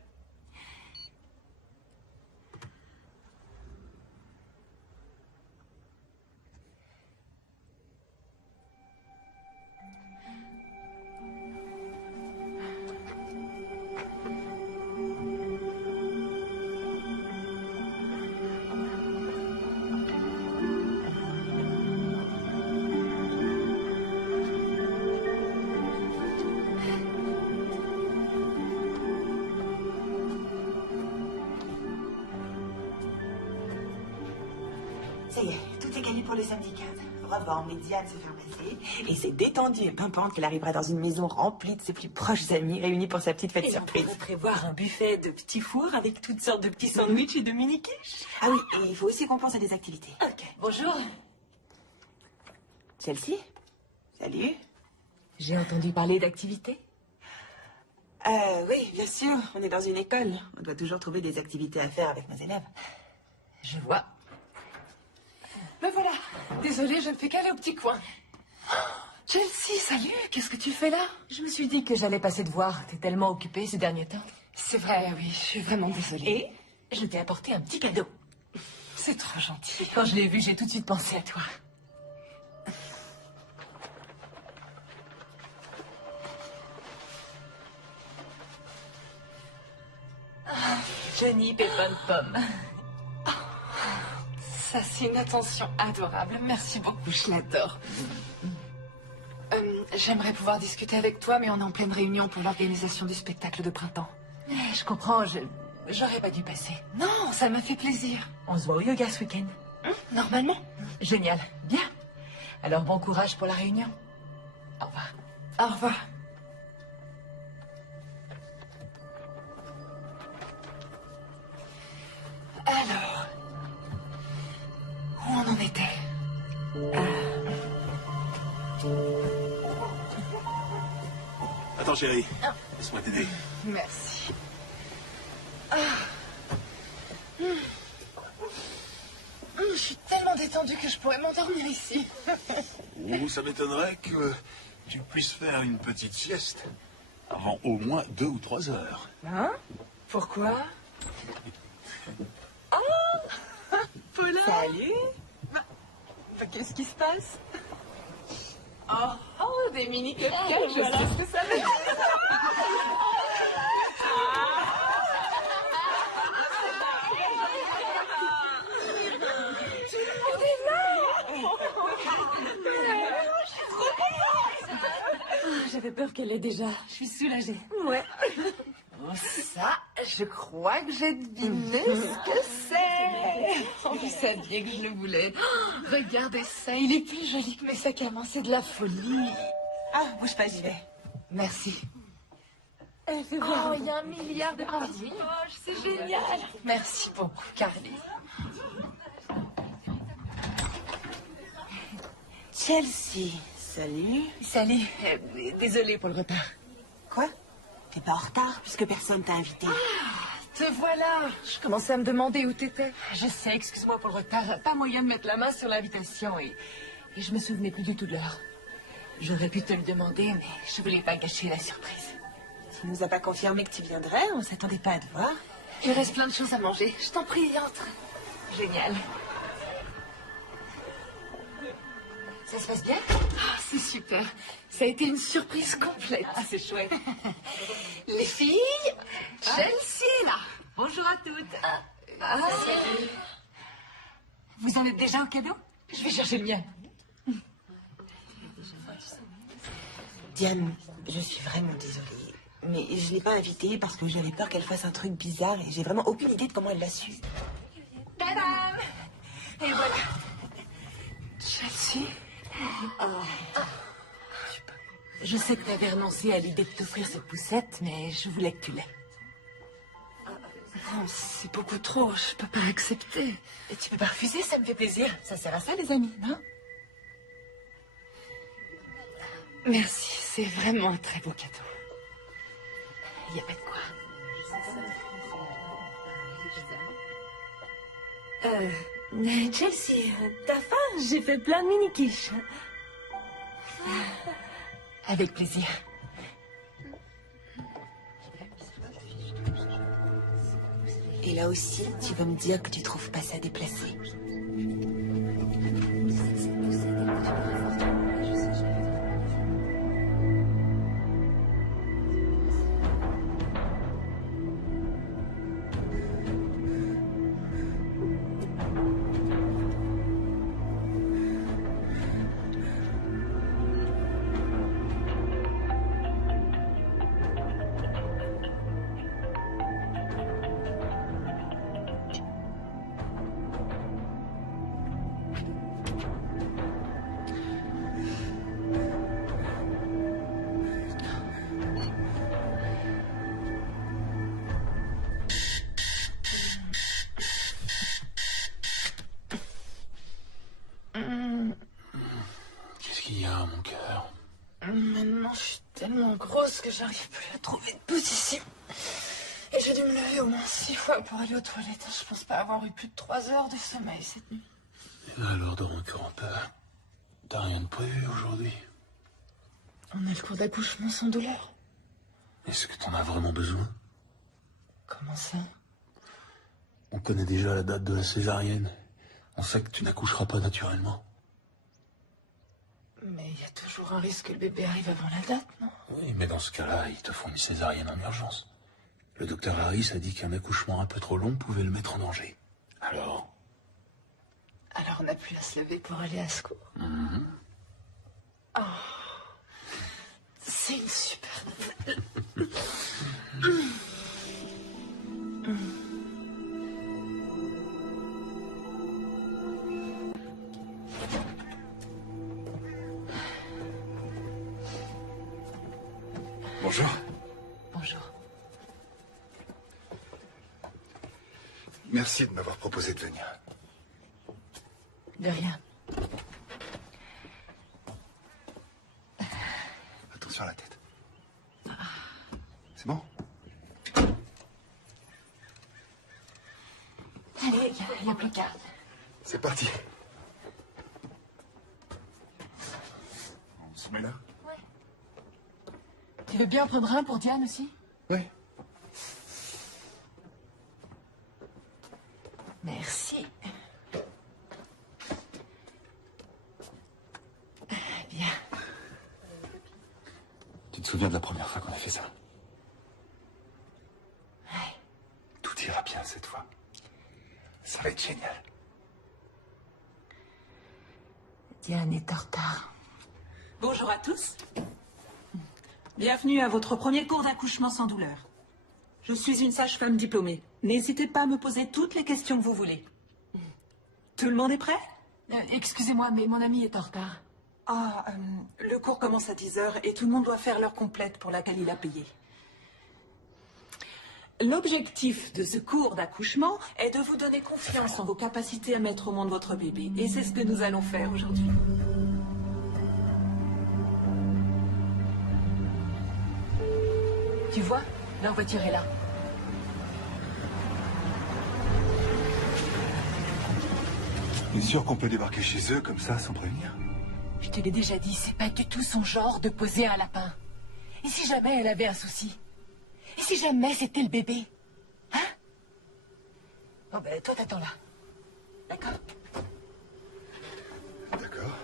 Ça y est, tout est gagné pour le samedi 15. Revendre les Diane se faire passer. Et c'est détendu et pimpante qu'elle arrivera dans une maison remplie de ses plus proches amis réunis pour sa petite fête Et surprise. on pourrait prévoir un buffet de petits fours avec toutes sortes de petits sandwichs et de mini-quiches. Ah oui, et il faut aussi qu'on pense à des activités. Ok, bonjour. Chelsea? Salut. J'ai entendu parler d'activités. Oui, bien sûr, on est dans une école. On doit toujours trouver des activités à faire avec nos élèves. Je vois. Me voilà. Désolée, je ne fais qu'aller au petit coin. Chelsea, salut. Qu'est-ce que tu fais là? Je me suis dit que j'allais passer te voir. T'es tellement occupée ces derniers temps. C'est vrai, oui. Je suis vraiment désolée. Et je t'ai apporté un petit cadeau. C'est trop gentil. Quand je l'ai vu, j'ai tout de suite pensé à toi. Johnny Pépin Pomme. Ça, c'est une attention adorable. Merci beaucoup, je l'adore. J'aimerais pouvoir discuter avec toi, mais on est en pleine réunion pour l'organisation du spectacle de printemps. Je comprends, j'aurais pas dû passer. Non, ça m'a fait plaisir. On se voit au yoga ce week-end. Normalement. Génial. Bien. Alors, bon courage pour la réunion. Au revoir. Au revoir. Alors, où on en était? Attends, chérie. Laisse-moi t'aider. Merci. Je suis tellement détendue que je pourrais m'endormir ici. Ou ça m'étonnerait que tu puisses faire une petite sieste avant au moins 2 ou 3 heures. Hein? Pourquoi? Oh! Paula! Salut. Qu'est-ce qui se passe? Oh, des mini cupcakes, je sais ce que ça veut dire. J'avais peur qu'elle l'ait déjà. Je suis soulagée. Ouais. Oh, ça, je crois que j'ai deviné ce que c'est. Oh, vous saviez que je le voulais. Oh, regardez ça, il est plus joli que mes sacs à main, c'est de la folie. Ah, bouge pas, j'y vais. Merci. Elle fait Oh, voir. il y a 1 milliard de petites poches, c'est génial. Merci beaucoup, Carly. Chelsea, salut. Salut, désolée pour le retard. Quoi? T'es pas en retard puisque personne t'a invité. Te voilà. Je commençais à me demander où t'étais. Je sais, excuse-moi pour le retard. Pas moyen de mettre la main sur l'invitation et je me souvenais plus du tout de l'heure. J'aurais pu te le demander, mais je voulais pas gâcher la surprise. Tu nous as pas confirmé que tu viendrais, on s'attendait pas à te voir. Il reste plein de choses à manger. Je t'en prie, entre. Génial. Ça se passe bien? Ah, c'est super. Ça a été une surprise complète. Ah, c'est chouette. Les filles, Chelsea est là. Bonjour à toutes. Salut. Vous en êtes déjà au cadeau? Je vais chercher le mien. Diane, je suis vraiment désolée. Mais je l'ai pas invitée parce que j'avais peur qu'elle fasse un truc bizarre et j'ai vraiment aucune idée de comment elle l'a su. Tadam! Et voilà. Chelsea. Je sais que t'avais renoncé à l'idée de t'offrir cette poussette, mais je voulais que tu l'aies. Non, c'est beaucoup trop, je peux pas accepter. Et tu peux pas refuser, ça me fait plaisir. Ça sert à ça, les amis, non? Merci, c'est vraiment un très beau cadeau. Il y a pas de quoi. Chelsea, t'as faim? J'ai fait plein de mini-quiches. Avec plaisir. Et là aussi, tu vas me dire que tu trouves pas ça déplacé. Qu'est-ce qu'il y a, mon cœur? Maintenant, je suis tellement grosse que j'arrive plus à trouver de position. Et j'ai dû me lever au moins 6 fois pour aller aux toilettes. Je pense pas avoir eu plus de 3 heures de sommeil cette nuit. Et alors, dors encore un peu. T'as rien de prévu aujourd'hui? On a le cours d'accouchement sans douleur. Est-ce que t'en as vraiment besoin? Comment ça? On connaît déjà la date de la césarienne. On sait que tu n'accoucheras pas naturellement. Mais il y a toujours un risque que le bébé arrive avant la date, non? Oui, mais dans ce cas-là, ils te font une césarienne en urgence. Le docteur Harris a dit qu'un accouchement un peu trop long pouvait le mettre en danger. Alors? Alors on n'a plus à se lever pour aller à secours. Oh, c'est une super nouvelle. Bonjour. Bonjour. Merci de m'avoir proposé de venir. De rien. Attention à la tête. C'est bon? Allez, il n'y a plus qu'à. C'est parti. On se met là? Tu veux bien prendre un pour Diane aussi? Oui. Merci. Bien. Tu te souviens de la première fois qu'on a fait ça? Ouais. Tout ira bien cette fois. Ça va être génial. Diane est en retard. Bonjour à tous. Bienvenue à votre premier cours d'accouchement sans douleur. Je suis une sage-femme diplômée. N'hésitez pas à me poser toutes les questions que vous voulez. Tout le monde est prêt? Excusez-moi, mais mon ami est en retard. Le cours commence à 10h et tout le monde doit faire l'heure complète pour laquelle il a payé. L'objectif de ce cours d'accouchement est de vous donner confiance en vos capacités à mettre au monde votre bébé. Et c'est ce que nous allons faire aujourd'hui. Tu vois, leur voiture est là. T'es sûr qu'on peut débarquer chez eux comme ça sans prévenir? Je te l'ai déjà dit, c'est pas du tout son genre de poser un lapin. Et si jamais elle avait un souci? Et si jamais c'était le bébé? Hein? Bon ben, toi t'attends là. D'accord? D'accord.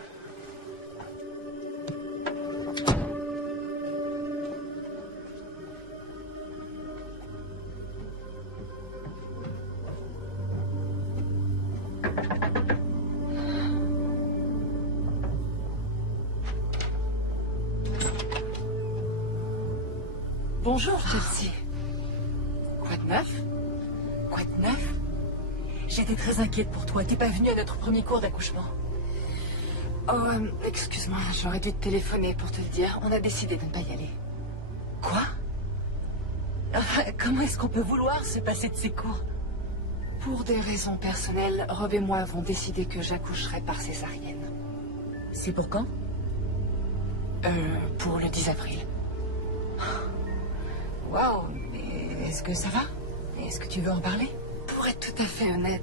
Bonjour, Chelsea. Quoi de neuf? Quoi de neuf? J'étais très inquiète pour toi. T'es pas venue à notre premier cours d'accouchement. Oh, excuse-moi, j'aurais dû te téléphoner pour te le dire. On a décidé de ne pas y aller. Quoi? Enfin, comment est-ce qu'on peut vouloir se passer de ces cours? Pour des raisons personnelles, Rob et moi avons décidé que j'accoucherai par césarienne. C'est pour quand? Pour le 10 avril. Waouh, mais est-ce que ça va? Est-ce que tu veux en parler? Pour être tout à fait honnête,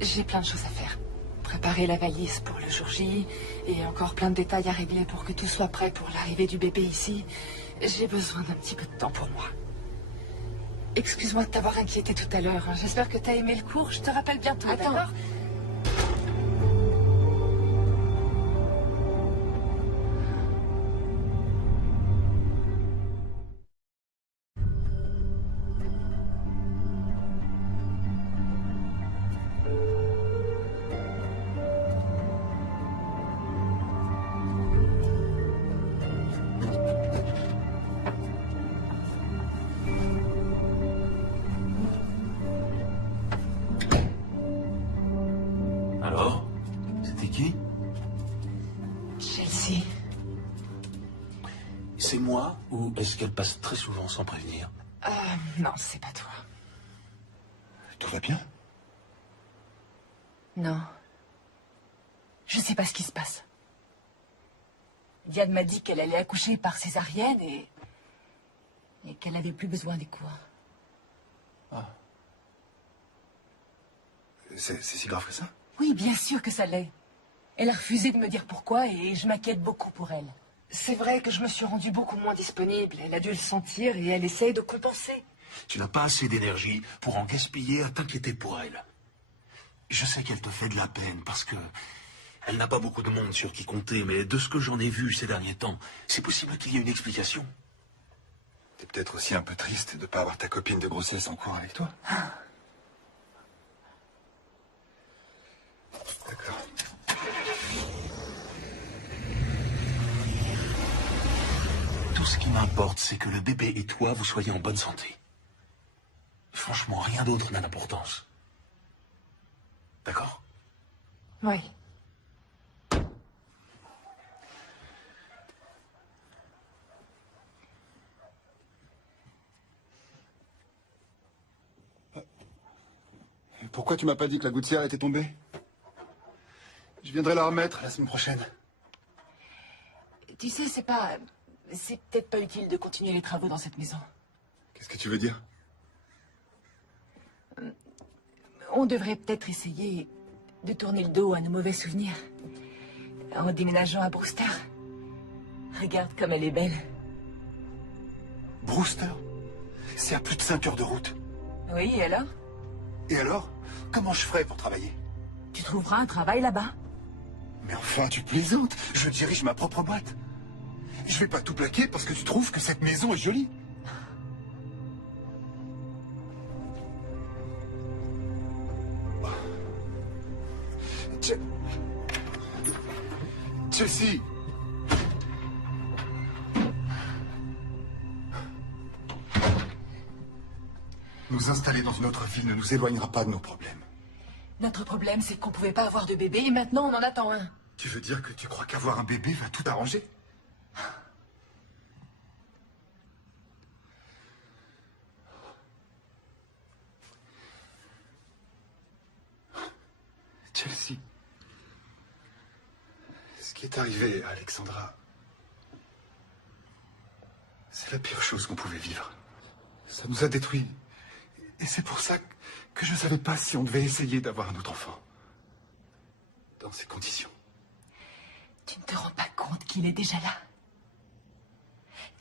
j'ai plein de choses à faire. Préparer la valise pour le jour J, et encore plein de détails à régler pour que tout soit prêt pour l'arrivée du bébé ici. J'ai besoin d'un petit peu de temps pour moi. Excuse-moi de t'avoir inquiété tout à l'heure. J'espère que t'as aimé le cours. Je te rappelle bientôt, Attends. d'accord? Alors? C'était qui? Chelsea. C'est moi ou est-ce qu'elle passe très souvent sans prévenir? Non, c'est pas toi. Tout va bien? Non. Je sais pas ce qui se passe. Diane m'a dit qu'elle allait accoucher par césarienne et qu'elle avait plus besoin des cours. C'est si grave que ça? Oui, bien sûr que ça l'est. Elle a refusé de me dire pourquoi et je m'inquiète beaucoup pour elle. C'est vrai que je me suis rendue beaucoup moins disponible. Elle a dû le sentir et elle essaye de compenser. Tu n'as pas assez d'énergie pour en gaspiller à t'inquiéter pour elle. Je sais qu'elle te fait de la peine parce que elle n'a pas beaucoup de monde sur qui compter, mais de ce que j'en ai vu ces derniers temps, c'est possible qu'il y ait une explication. T'es peut-être aussi un peu triste de ne pas avoir ta copine de grossesse en cours avec toi. D'accord. Tout ce qui m'importe, c'est que le bébé et toi, vous soyez en bonne santé. Franchement, rien d'autre n'a d'importance. D'accord? Oui. Pourquoi tu m'as pas dit que la gouttière était tombée? Je viendrai la remettre la semaine prochaine. Tu sais, c'est peut-être pas utile de continuer les travaux dans cette maison. Qu'est-ce que tu veux dire? On devrait peut-être essayer de tourner le dos à nos mauvais souvenirs. En déménageant à Brewster. Regarde comme elle est belle. Brewster? C'est à plus de 5 heures de route. Oui, et alors? Et alors? Comment je ferai pour travailler? Tu trouveras un travail là-bas? Mais enfin, tu plaisantes. Je dirige ma propre boîte. Je vais pas tout plaquer parce que tu trouves que cette maison est jolie. Chelsea! Nous installer dans une autre ville ne nous éloignera pas de nos problèmes. Notre problème, c'est qu'on pouvait pas avoir de bébé et maintenant on en attend un. Tu veux dire que tu crois qu'avoir un bébé va tout arranger? Chelsea, ce qui est arrivé à Alexandra, c'est la pire chose qu'on pouvait vivre. Ça nous a détruits. Et c'est pour ça que je ne savais pas si on devait essayer d'avoir un autre enfant. Dans ces conditions. Tu ne te rends pas compte qu'il est déjà là?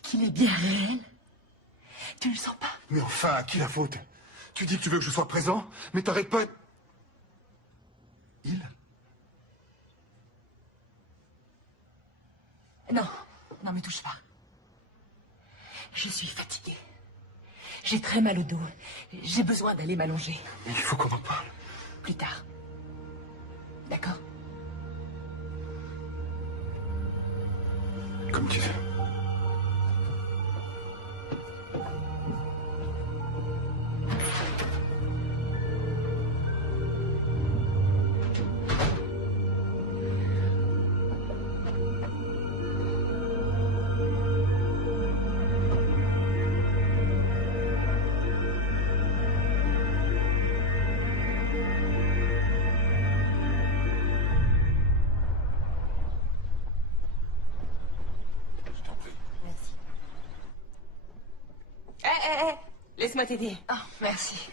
Qu'il est bien réel? Tu le sens pas? Mais enfin, à qui la faute? Tu dis que tu veux que je sois présent, mais t'arrêtes pas... Il? Non, non mais touche pas. Je suis fatiguée. J'ai très mal au dos. J'ai besoin d'aller m'allonger. Mais il faut qu'on en parle. Plus tard. D'accord? Comme tu veux. Laisse-moi t'aider. Oh, merci.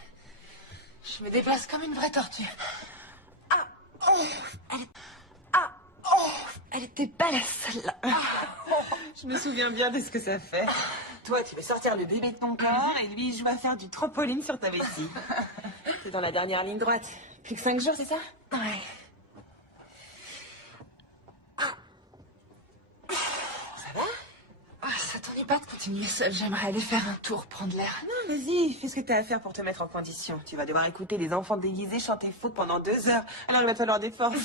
Je me déplace comme une vraie tortue. Elle était belle, celle-là. Je me souviens bien de ce que ça fait. Toi, tu veux sortir le bébé de ton corps et lui, il joue à faire du trampoline sur ta vessie. T'es dans la dernière ligne droite. Plus que 5 jours, c'est ça? Ouais. Ça va? Ça t'ennuie pas de continuer seule? J'aimerais aller faire un tour, prendre l'air. Non, vas-y, fais ce que t'as à faire pour te mettre en condition. Tu vas devoir écouter des enfants déguisés chanter faux pendant 2 heures. Alors il va te falloir des forces.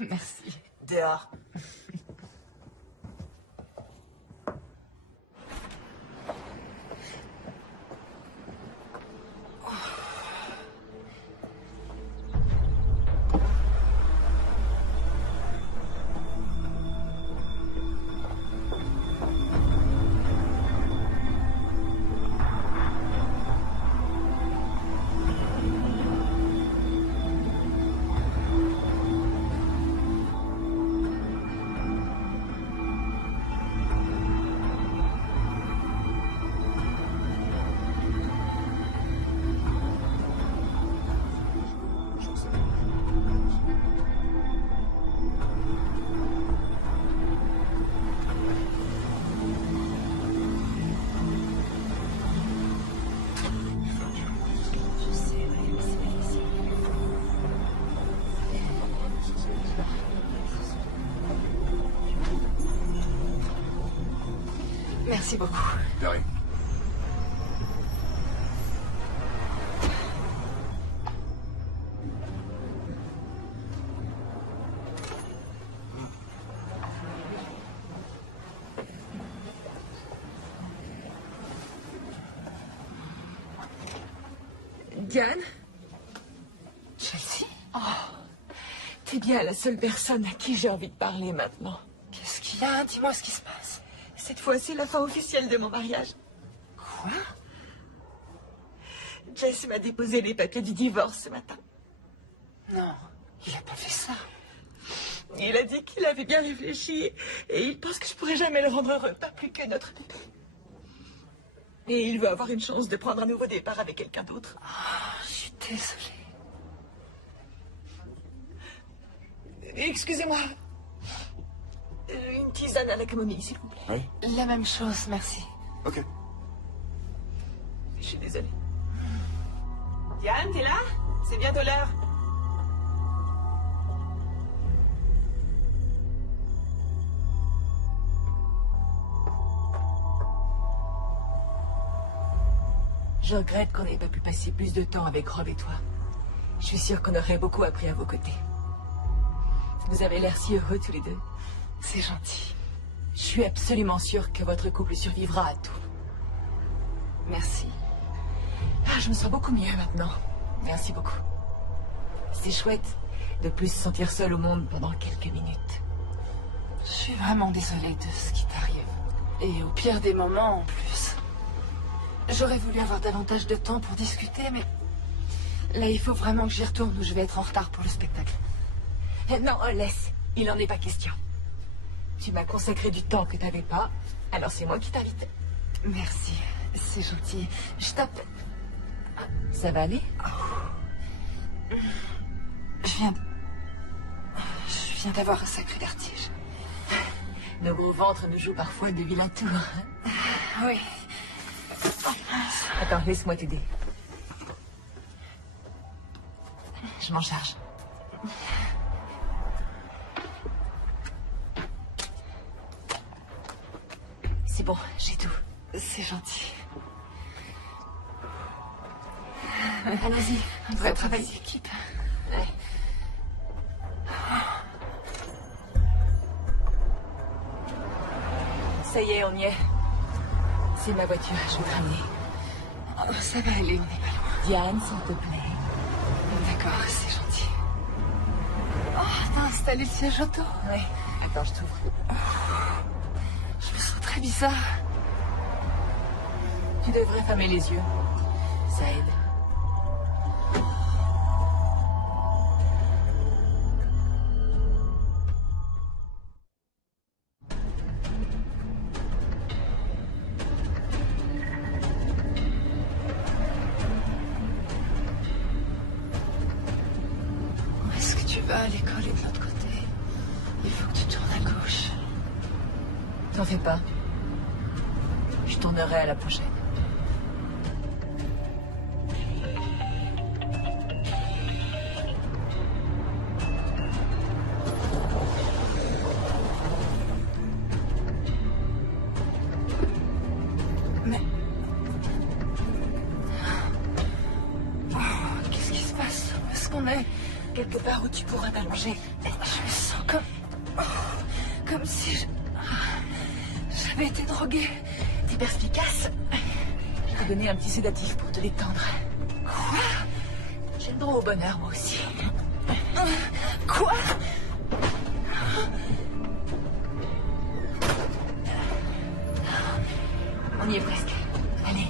Merci. Dehors. Merci beaucoup. De rien. Diane, Chelsea? t'es bien la seule personne à qui j'ai envie de parler maintenant. Qu'est-ce qu'il y a? Dis-moi ce qui se passe. Cette fois, c'est la fin officielle de mon mariage. Quoi? Jess m'a déposé les papiers du divorce ce matin. Non, il a pas fait ça. Il a dit qu'il avait bien réfléchi et il pense que je pourrais jamais le rendre heureux, pas plus que notre bébé. Et il veut avoir une chance de prendre un nouveau départ avec quelqu'un d'autre. Je suis désolée. Excusez-moi. Une tisane à la camomille, s'il vous plaît. Oui. La même chose, merci. Ok. Je suis désolée. Diane, t'es là? C'est bientôt l'heure. Je regrette qu'on n'ait pas pu passer plus de temps avec Rob et toi. Je suis sûre qu'on aurait beaucoup appris à vos côtés. Vous avez l'air si heureux tous les deux. C'est gentil. Je suis absolument sûre que votre couple survivra à tout. Merci. Je me sens beaucoup mieux maintenant. Merci beaucoup. C'est chouette de plus se sentir seule au monde pendant quelques minutes. Je suis vraiment désolée de ce qui t'arrive. Et au pire des moments, en plus. J'aurais voulu avoir davantage de temps pour discuter, mais... Là, il faut vraiment que j'y retourne ou je vais être en retard pour le spectacle. Non, laisse. Il n'en est pas question. Tu m'as consacré du temps que t'avais pas, alors c'est moi qui t'invite. Merci, c'est gentil. Je t'appelle... Ça va aller? Je viens d'avoir un sacré vertige. Nos gros ventres nous jouent parfois de vilains tours. Oui. Attends, laisse-moi t'aider. Je m'en charge. C'est bon, j'ai tout. C'est gentil. Allons-y, On devrait travailler d'équipe. Ouais. Ça y est, on y est. C'est ma voiture, je vais te ramener. Oh, ça va aller, on n'est pas loin. Diane, s'il te plaît. D'accord, c'est gentil. Oh, t'as installé le siège auto. Ouais. Attends, je t'ouvre. Je me sens très bizarre. Tu devrais fermer les yeux. Ça aide. va à l'école est de l'autre côté. Il faut que tu tournes à gauche. T'en fais pas. Je tournerai à la prochaine. Mais... Oh, qu'est-ce qui se passe? Est-ce qu'on est quelque part où tu pourras t'allonger? Je me sens comme... oh, comme si j'avais été droguée. T'es perspicace. Je t'ai donné un petit sédatif pour te détendre. Quoi? J'ai le droit au bonheur, moi aussi. Quoi? On y est presque. Allez.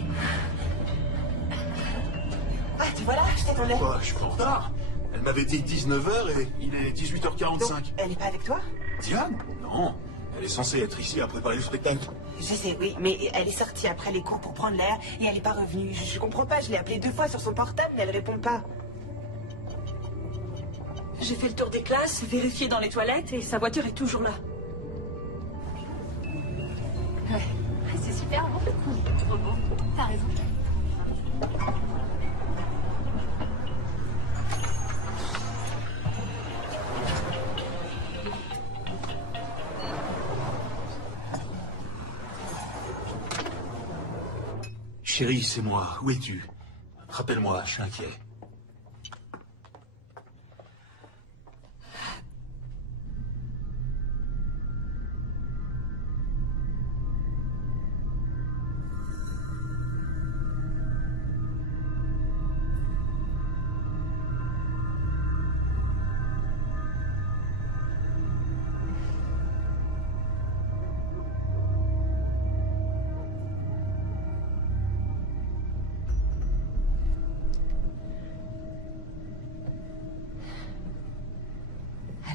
Ah, tu vois là, je t'attendais. Quoi, je suis en retard. Elle m'avait dit 19h et il est 18h45. Donc, elle est pas avec toi? Diane? Non. Elle est censée être ici à préparer le spectacle. Je sais, oui, mais elle est sortie après les cours pour prendre l'air et elle est pas revenue. Je comprends pas, je l'ai appelée 2 fois sur son portable, mais elle répond pas. J'ai fait le tour des classes, vérifié dans les toilettes et sa voiture est toujours là. Ouais, c'est super bon. Trop beau. T'as raison. Chérie, c'est moi. Où es-tu? Rappelle-moi, je suis inquiet.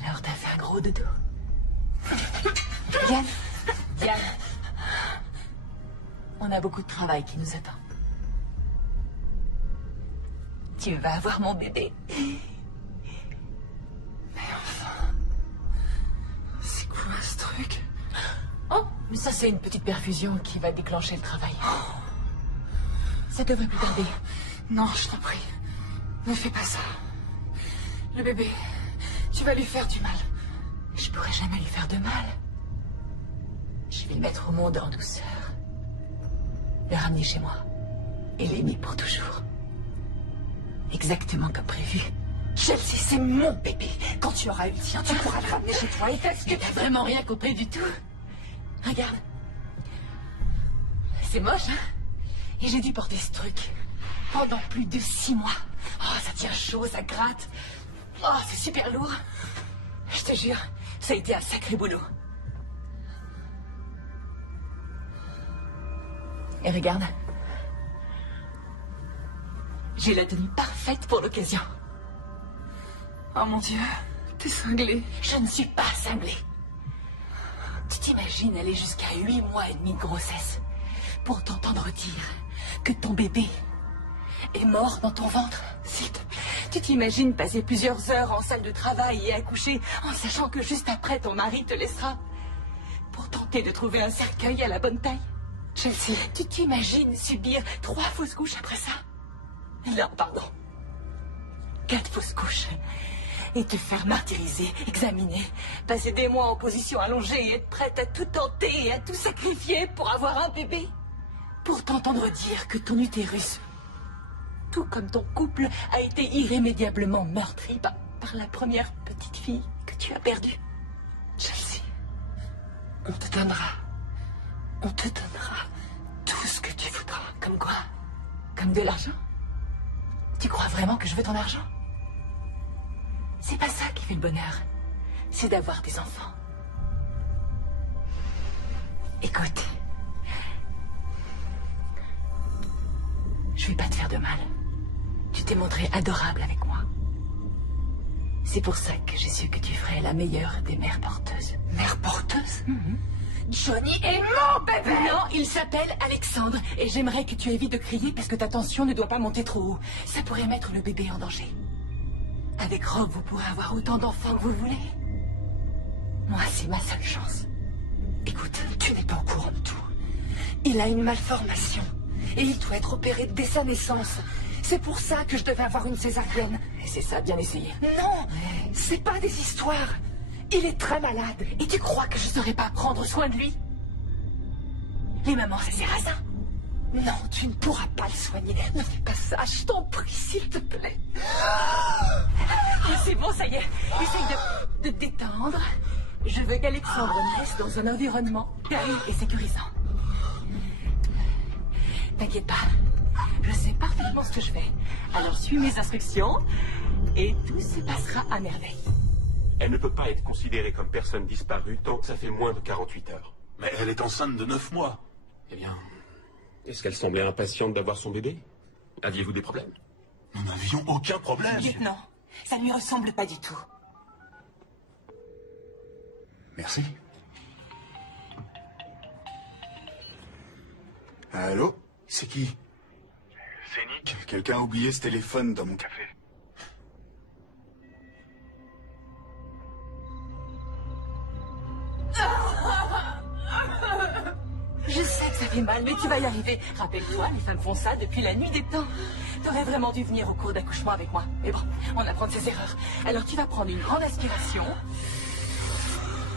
Alors, t'as fait un gros dodo. Diane, Diane. On a beaucoup de travail qui nous attend. Tu vas avoir mon bébé. Mais enfin... C'est quoi ce truc? Oh, mais ça c'est une petite perfusion qui va déclencher le travail. Ça devrait plus tarder. Non, je t'en prie. Ne fais pas ça. Le bébé, tu vas lui faire du mal. Je pourrais jamais lui faire de mal. Je vais le mettre au monde en douceur. Le ramener chez moi. Et l'aimer pour toujours. Exactement comme prévu. Chelsea, c'est mon bébé. Quand tu auras eu le tien, tu pourras le ramener chez toi et faire ce que t'as vraiment rien compris du tout. Regarde. C'est moche, hein? Et j'ai dû porter ce truc pendant plus de 6 mois. Oh, ça tient chaud, ça gratte. Oh, c'est super lourd. Je te jure, ça a été un sacré boulot. Et regarde. J'ai la tenue parfaite pour l'occasion. Oh mon Dieu, t'es cinglée. Je ne suis pas cinglée. Tu t'imagines aller jusqu'à 8 mois et demi de grossesse pour t'entendre dire que ton bébé est mort dans ton ventre? S'il te plaît. Tu t'imagines passer plusieurs heures en salle de travail et accoucher en sachant que juste après ton mari te laissera pour tenter de trouver un cercueil à la bonne taille? Chelsea, tu t'imagines subir 3 fausses couches après ça? Non, pardon. 4 fausses couches. Et te faire martyriser, examiner, passer des mois en position allongée et être prête à tout tenter et à tout sacrifier pour avoir un bébé. Pour t'entendre dire que ton utérus, tout comme ton couple, a été irrémédiablement meurtri par la première petite fille que tu as perdue. Chelsea, on te donnera tout ce que tu voudras. Comme quoi? Comme de l'argent? Tu crois vraiment que je veux ton argent? C'est pas ça qui fait le bonheur. C'est d'avoir des enfants. Écoute. Je vais pas te faire de mal. Tu t'es montré adorable avec moi. C'est pour ça que j'ai su que tu ferais la meilleure des mères porteuses. Mère porteuse? Johnny est mon bébé! Non, il s'appelle Alexandre. Et j'aimerais que tu évites de crier parce que ta tension ne doit pas monter trop haut. Ça pourrait mettre le bébé en danger. Avec Rob, vous pourrez avoir autant d'enfants que vous voulez. Moi, c'est ma seule chance. Écoute, tu n'es pas au courant de tout. Il a une malformation. Et il doit être opéré dès sa naissance. C'est pour ça que je devais avoir une césarienne. Et c'est ça, bien essayé. Non, c'est pas des histoires. Il est très malade. Et tu crois que je saurais pas prendre soin de lui? Les mamans, c'est Sarrazin. Non, tu ne pourras pas le soigner. Ne fais pas ça, je t'en prie, s'il te plaît. Ah, c'est bon, ça y est. Essaye de te détendre. Je veux qu'Alexandre naisse dans un environnement calme et sécurisant. T'inquiète pas, je sais parfaitement ce que je fais. Alors suis mes instructions et tout se passera à merveille. Elle ne peut pas être considérée comme personne disparue tant que ça fait moins de 48 heures. Mais elle est enceinte de 9 mois. Eh bien, est-ce qu'elle semblait impatiente d'avoir son bébé? Aviez-vous des problèmes? Nous n'avions aucun problème. Lieutenant, ça ne lui ressemble pas du tout. Merci. Allô? C'est qui? C'est Nick. Quelqu'un a oublié ce téléphone dans mon café. Je sais que ça fait mal, mais tu vas y arriver. Rappelle-toi, les femmes font ça depuis la nuit des temps. T'aurais vraiment dû venir au cours d'accouchement avec moi. Mais bon, on apprend de ses erreurs. Alors tu vas prendre une grande aspiration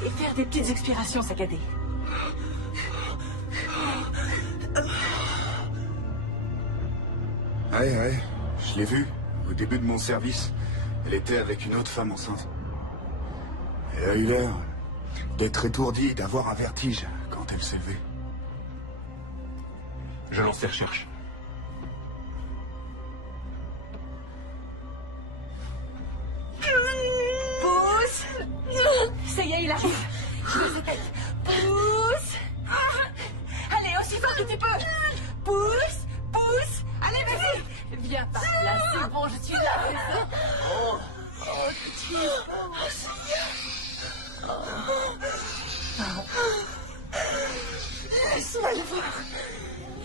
et faire des petites expirations saccadées. Ouais, je l'ai vue. Au début de mon service, elle était avec une autre femme enceinte. Elle a eu l'air d'être étourdie, d'avoir un vertige quand elle s'est levée. Je lance les recherches. Pousse. Ça y est, il arrive. Je veux sa tête. Pousse. Allez, aussi fort que tu peux. Pousse. Pousse. Allez, vas-y. Viens par là, c'est bon, je suis là. Oh, tu es beau. Oh, Seigneur. Laisse-moi le voir.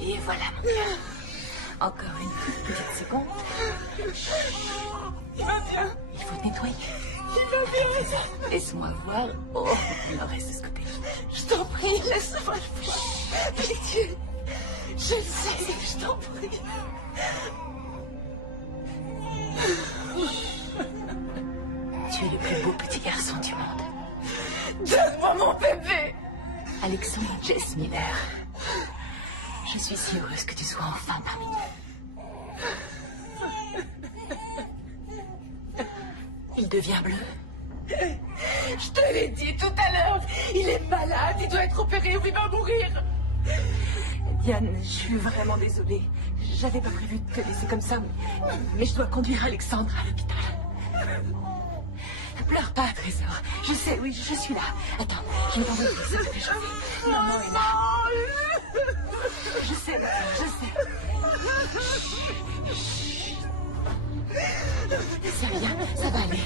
Et voilà, mon cœur. Encore une toute petite seconde. Il va bien. Il faut nettoyer. Il va bien. Laisse-moi voir. Oh, il en reste de ce côté. Je t'en prie, laisse-moi le voir. Pitié. Je le sais, je t'en prie. Tu es le plus beau petit garçon du monde. Donne-moi mon bébé. Alexandre Jess Miller. Je suis si heureuse que tu sois enfin parmi nous. Il devient bleu. Je te l'ai dit tout à l'heure. Il est malade, il doit être opéré ou il va mourir. Diane, je suis vraiment désolée. J'avais pas prévu de te laisser comme ça, mais je dois conduire Alexandre à l'hôpital. Pleure pas, Trésor. Je sais, oui, je suis là. Attends, je vais t'envoyer ce que je fais. Maman est là. Je sais, je sais. Ça vient, ça va aller.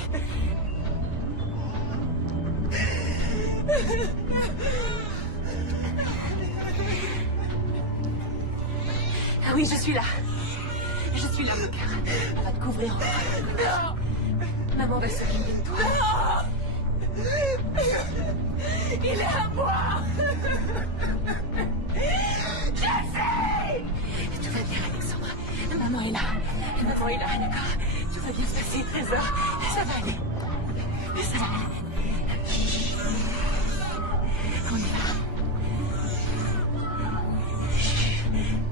Ah oui, je suis là. Je suis là, mon cœur. On va te couvrir en bras. Maman va s'occuper de toi. Non. Il est à moi. Jessie. Tout va bien, Alexandra. Maman est là. Maman est là, d'accord. Tout va bien se passer, Trésor. Ça va aller. Ça va aller. On y va.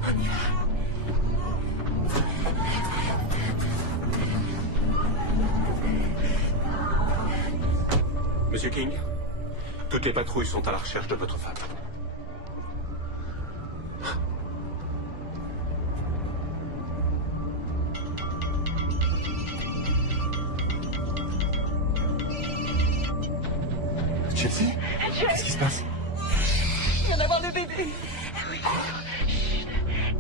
On y va. Monsieur King, toutes les patrouilles sont à la recherche de votre femme. Chelsea? Qu'est-ce qui se passe? Je viens d'avoir le bébé. Oui.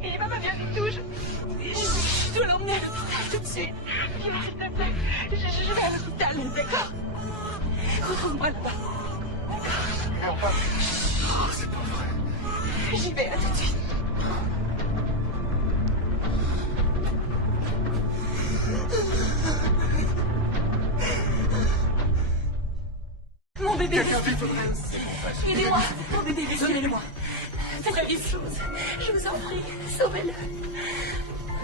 Et maman vient du tout. Je dois l'emmener à l'hôpital tout de suite. S'il te plaît. Je vais à l'hôpital, d'accord? Retrouve-moi là-bas. D'accord? Oh, c'est pas vrai. J'y vais, à tout de suite. bébé. Quelqu'un vite. Aidez-moi. Mon bébé, donnez-le-moi. Très vite. Je vous en prie, sauvez-le.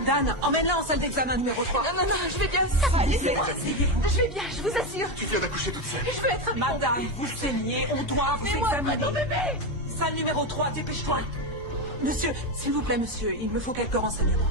Dan, emmène-la en salle d'examen numéro 3. Non, non, je vais bien. Ça va, laissez-moi. Je vais bien, je vous assure. Tu viens d'accoucher toute seule. Je veux être avec mon Madame, bébé. vous saignez, on doit vous examiner. Mon bébé. Salle numéro 3, dépêche-toi. Monsieur, s'il vous plaît, monsieur, il me faut quelques renseignements.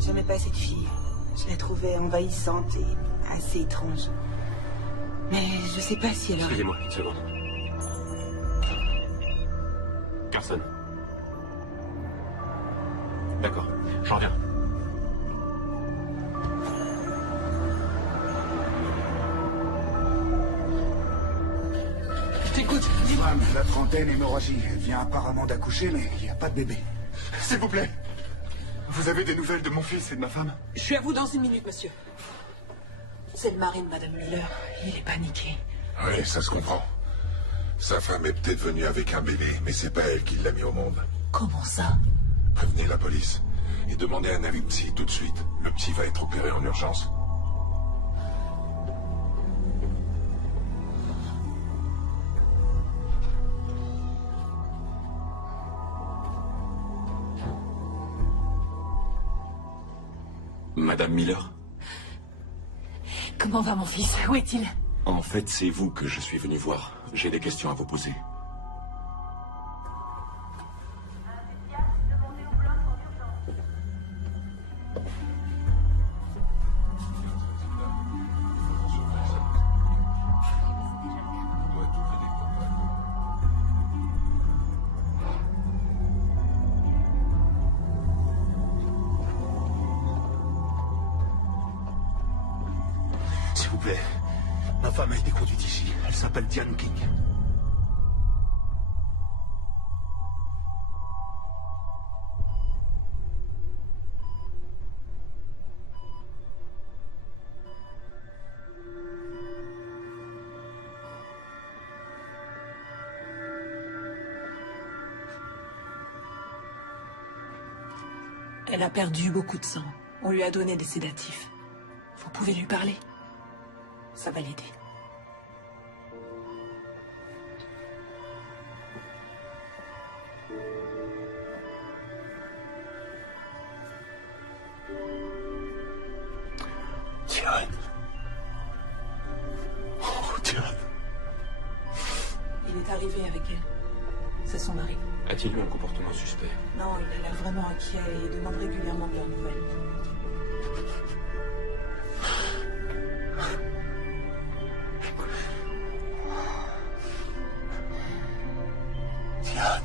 J'aimais pas cette fille. Je la trouvais envahissante et assez étrange. Mais je sais pas si elle aurait... Excusez-moi, une seconde. Carson. D'accord, j'en reviens. Je t'écoute, Femme, la trentaine, hémorragie. Elle vient apparemment d'accoucher, mais il n'y a pas de bébé. S'il vous plaît. Vous avez des nouvelles de mon fils et de ma femme? Je suis à vous dans 1 minute, monsieur. C'est le mari de Madame Muller. Il est paniqué. Oui, ça se comprend. Sa femme est peut-être venue avec un bébé, mais c'est pas elle qui l'a mis au monde. Comment ça? Prévenez la police et demandez un avis psy tout de suite. Le petit va être opéré en urgence. Madame Miller? Comment va mon fils? Où est-il? En fait, c'est vous que je suis venu voir. J'ai des questions à vous poser. S'il vous plaît, ma femme a été conduite ici. Elle s'appelle Diane King. Elle a perdu beaucoup de sang. On lui a donné des sédatifs. Vous pouvez lui parler. Ça va l'aider. Diane. Oh, Diane. Il est arrivé avec elle. C'est son mari. A-t-il eu un comportement suspect? Non, il a l'air vraiment inquiet et demande régulièrement de leurs nouvelles. Diane.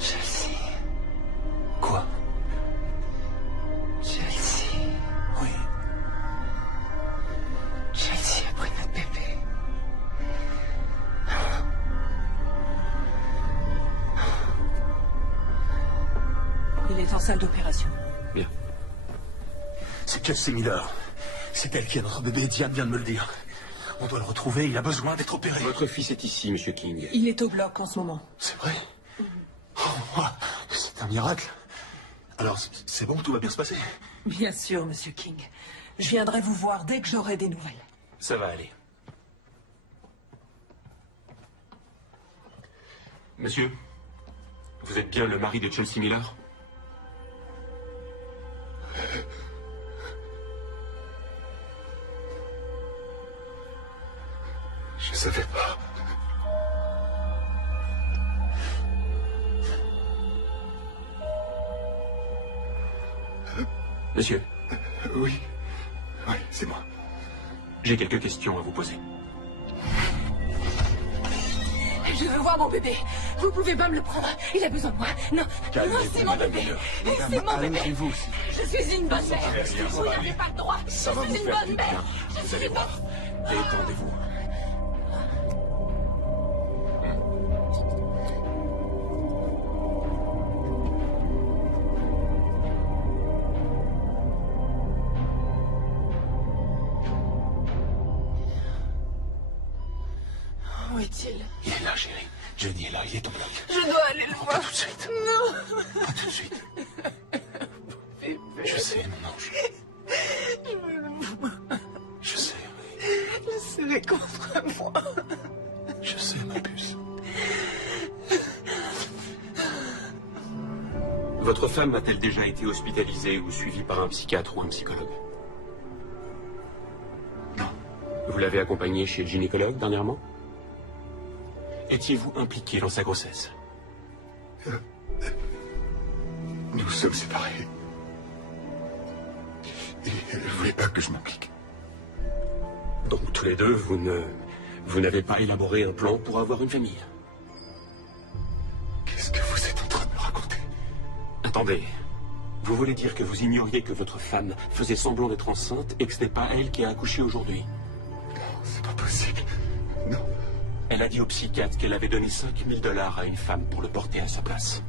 Chelsea. Quoi? Chelsea. Oui. Chelsea a pris notre bébé. Il est en salle d'opération. Bien. C'est Chelsea Miller. C'est elle qui est notre bébé, Diane vient de me le dire. On doit le retrouver, il a besoin d'être opéré. Votre fils est ici, Monsieur King. Il est au bloc en ce moment. C'est vrai? Oh, c'est un miracle. Alors, c'est bon, tout va bien se passer? Bien sûr, Monsieur King. Je viendrai vous voir dès que j'aurai des nouvelles. Ça va aller. Monsieur, vous êtes bien le mari de Chelsea Miller? Je savais pas. Monsieur, Oui. Oui, c'est moi. j'ai quelques questions à vous poser. Je veux voir mon bébé. Vous pouvez pas me le prendre. Il a besoin de moi. Non, non, c'est mon bébé. C'est mon bébé. Allez-vous. Je suis une bonne mère. Vous n'avez pas le droit. Ça va Je vous suis une faire bonne du mère. bien. Vous allez voir. Détendez-vous. Où est-il? Il est là, chérie. Johnny est là, il est au bloc. Je dois aller le Pas voir. tout de suite. Non. Pas tout de suite. Je sais, mon ange. Je veux le voir. Je sais. Le serrer contre moi. Je sais, ma puce. Votre femme a-t-elle déjà été hospitalisée ou suivie par un psychiatre ou un psychologue? Non. Vous l'avez accompagnée chez le gynécologue dernièrement? Étiez-vous impliqué dans sa grossesse? Nous sommes séparés. Et elle ne voulait pas que je m'implique. Donc tous les deux, vous n'avez pas élaboré un plan pour avoir une famille? Qu'est-ce que vous êtes en train de me raconter? Attendez. Vous voulez dire que vous ignoriez que votre femme faisait semblant d'être enceinte et que ce n'est pas elle qui a accouché aujourd'hui? Non, c'est pas possible. Non. Elle a dit au psychiatre qu'elle avait donné 5 000 $ à une femme pour le porter à sa place.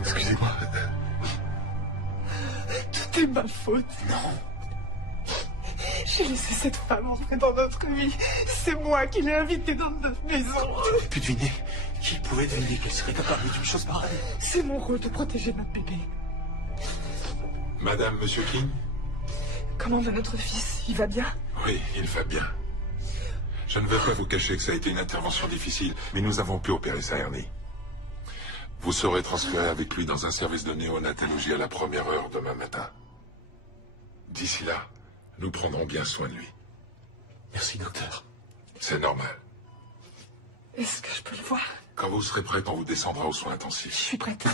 Excusez-moi. Tout est ma faute. Non. J'ai laissé cette femme entrer dans notre vie. C'est moi qui l'ai invitée dans notre maison. Tu aurais pu deviner. Qui pouvait deviner qu'elle serait capable d'une chose pareille? C'est mon rôle de protéger notre bébé. Madame, Monsieur King? Comment va notre fils? Il va bien? Oui, il va bien. Je ne vais pas vous cacher que ça a été une intervention difficile, mais nous avons pu opérer sa hernie. Vous serez transféré avec lui dans un service de néonatologie à la première heure demain matin. D'ici là, nous prendrons bien soin de lui. Merci, docteur. C'est normal. Est-ce que je peux le voir? Quand vous serez prête, on vous descendra aux soins intensifs. Je suis prête.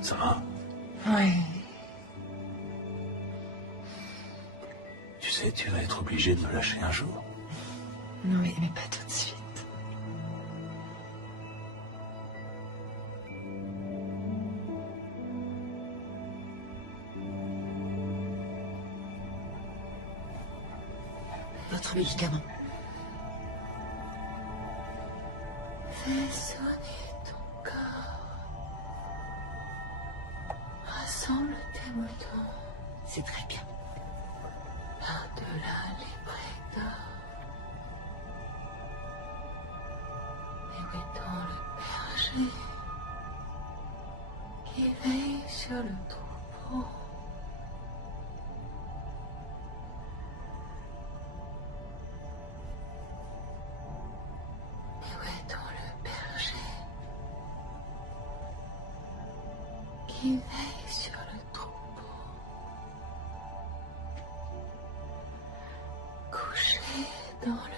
Ça va? Oui. Tu sais, tu vas être obligé de me lâcher un jour. Oui, mais pas tout de suite. Votre médicament. Fais sonner ton corps. Rassemble tes moutons. C'est très bien. Par-delà les prétors. Mais où est donc le berger qui veille sur le troupeau? Mais où est donc le berger qui veille sur le troupeau? Couché dans le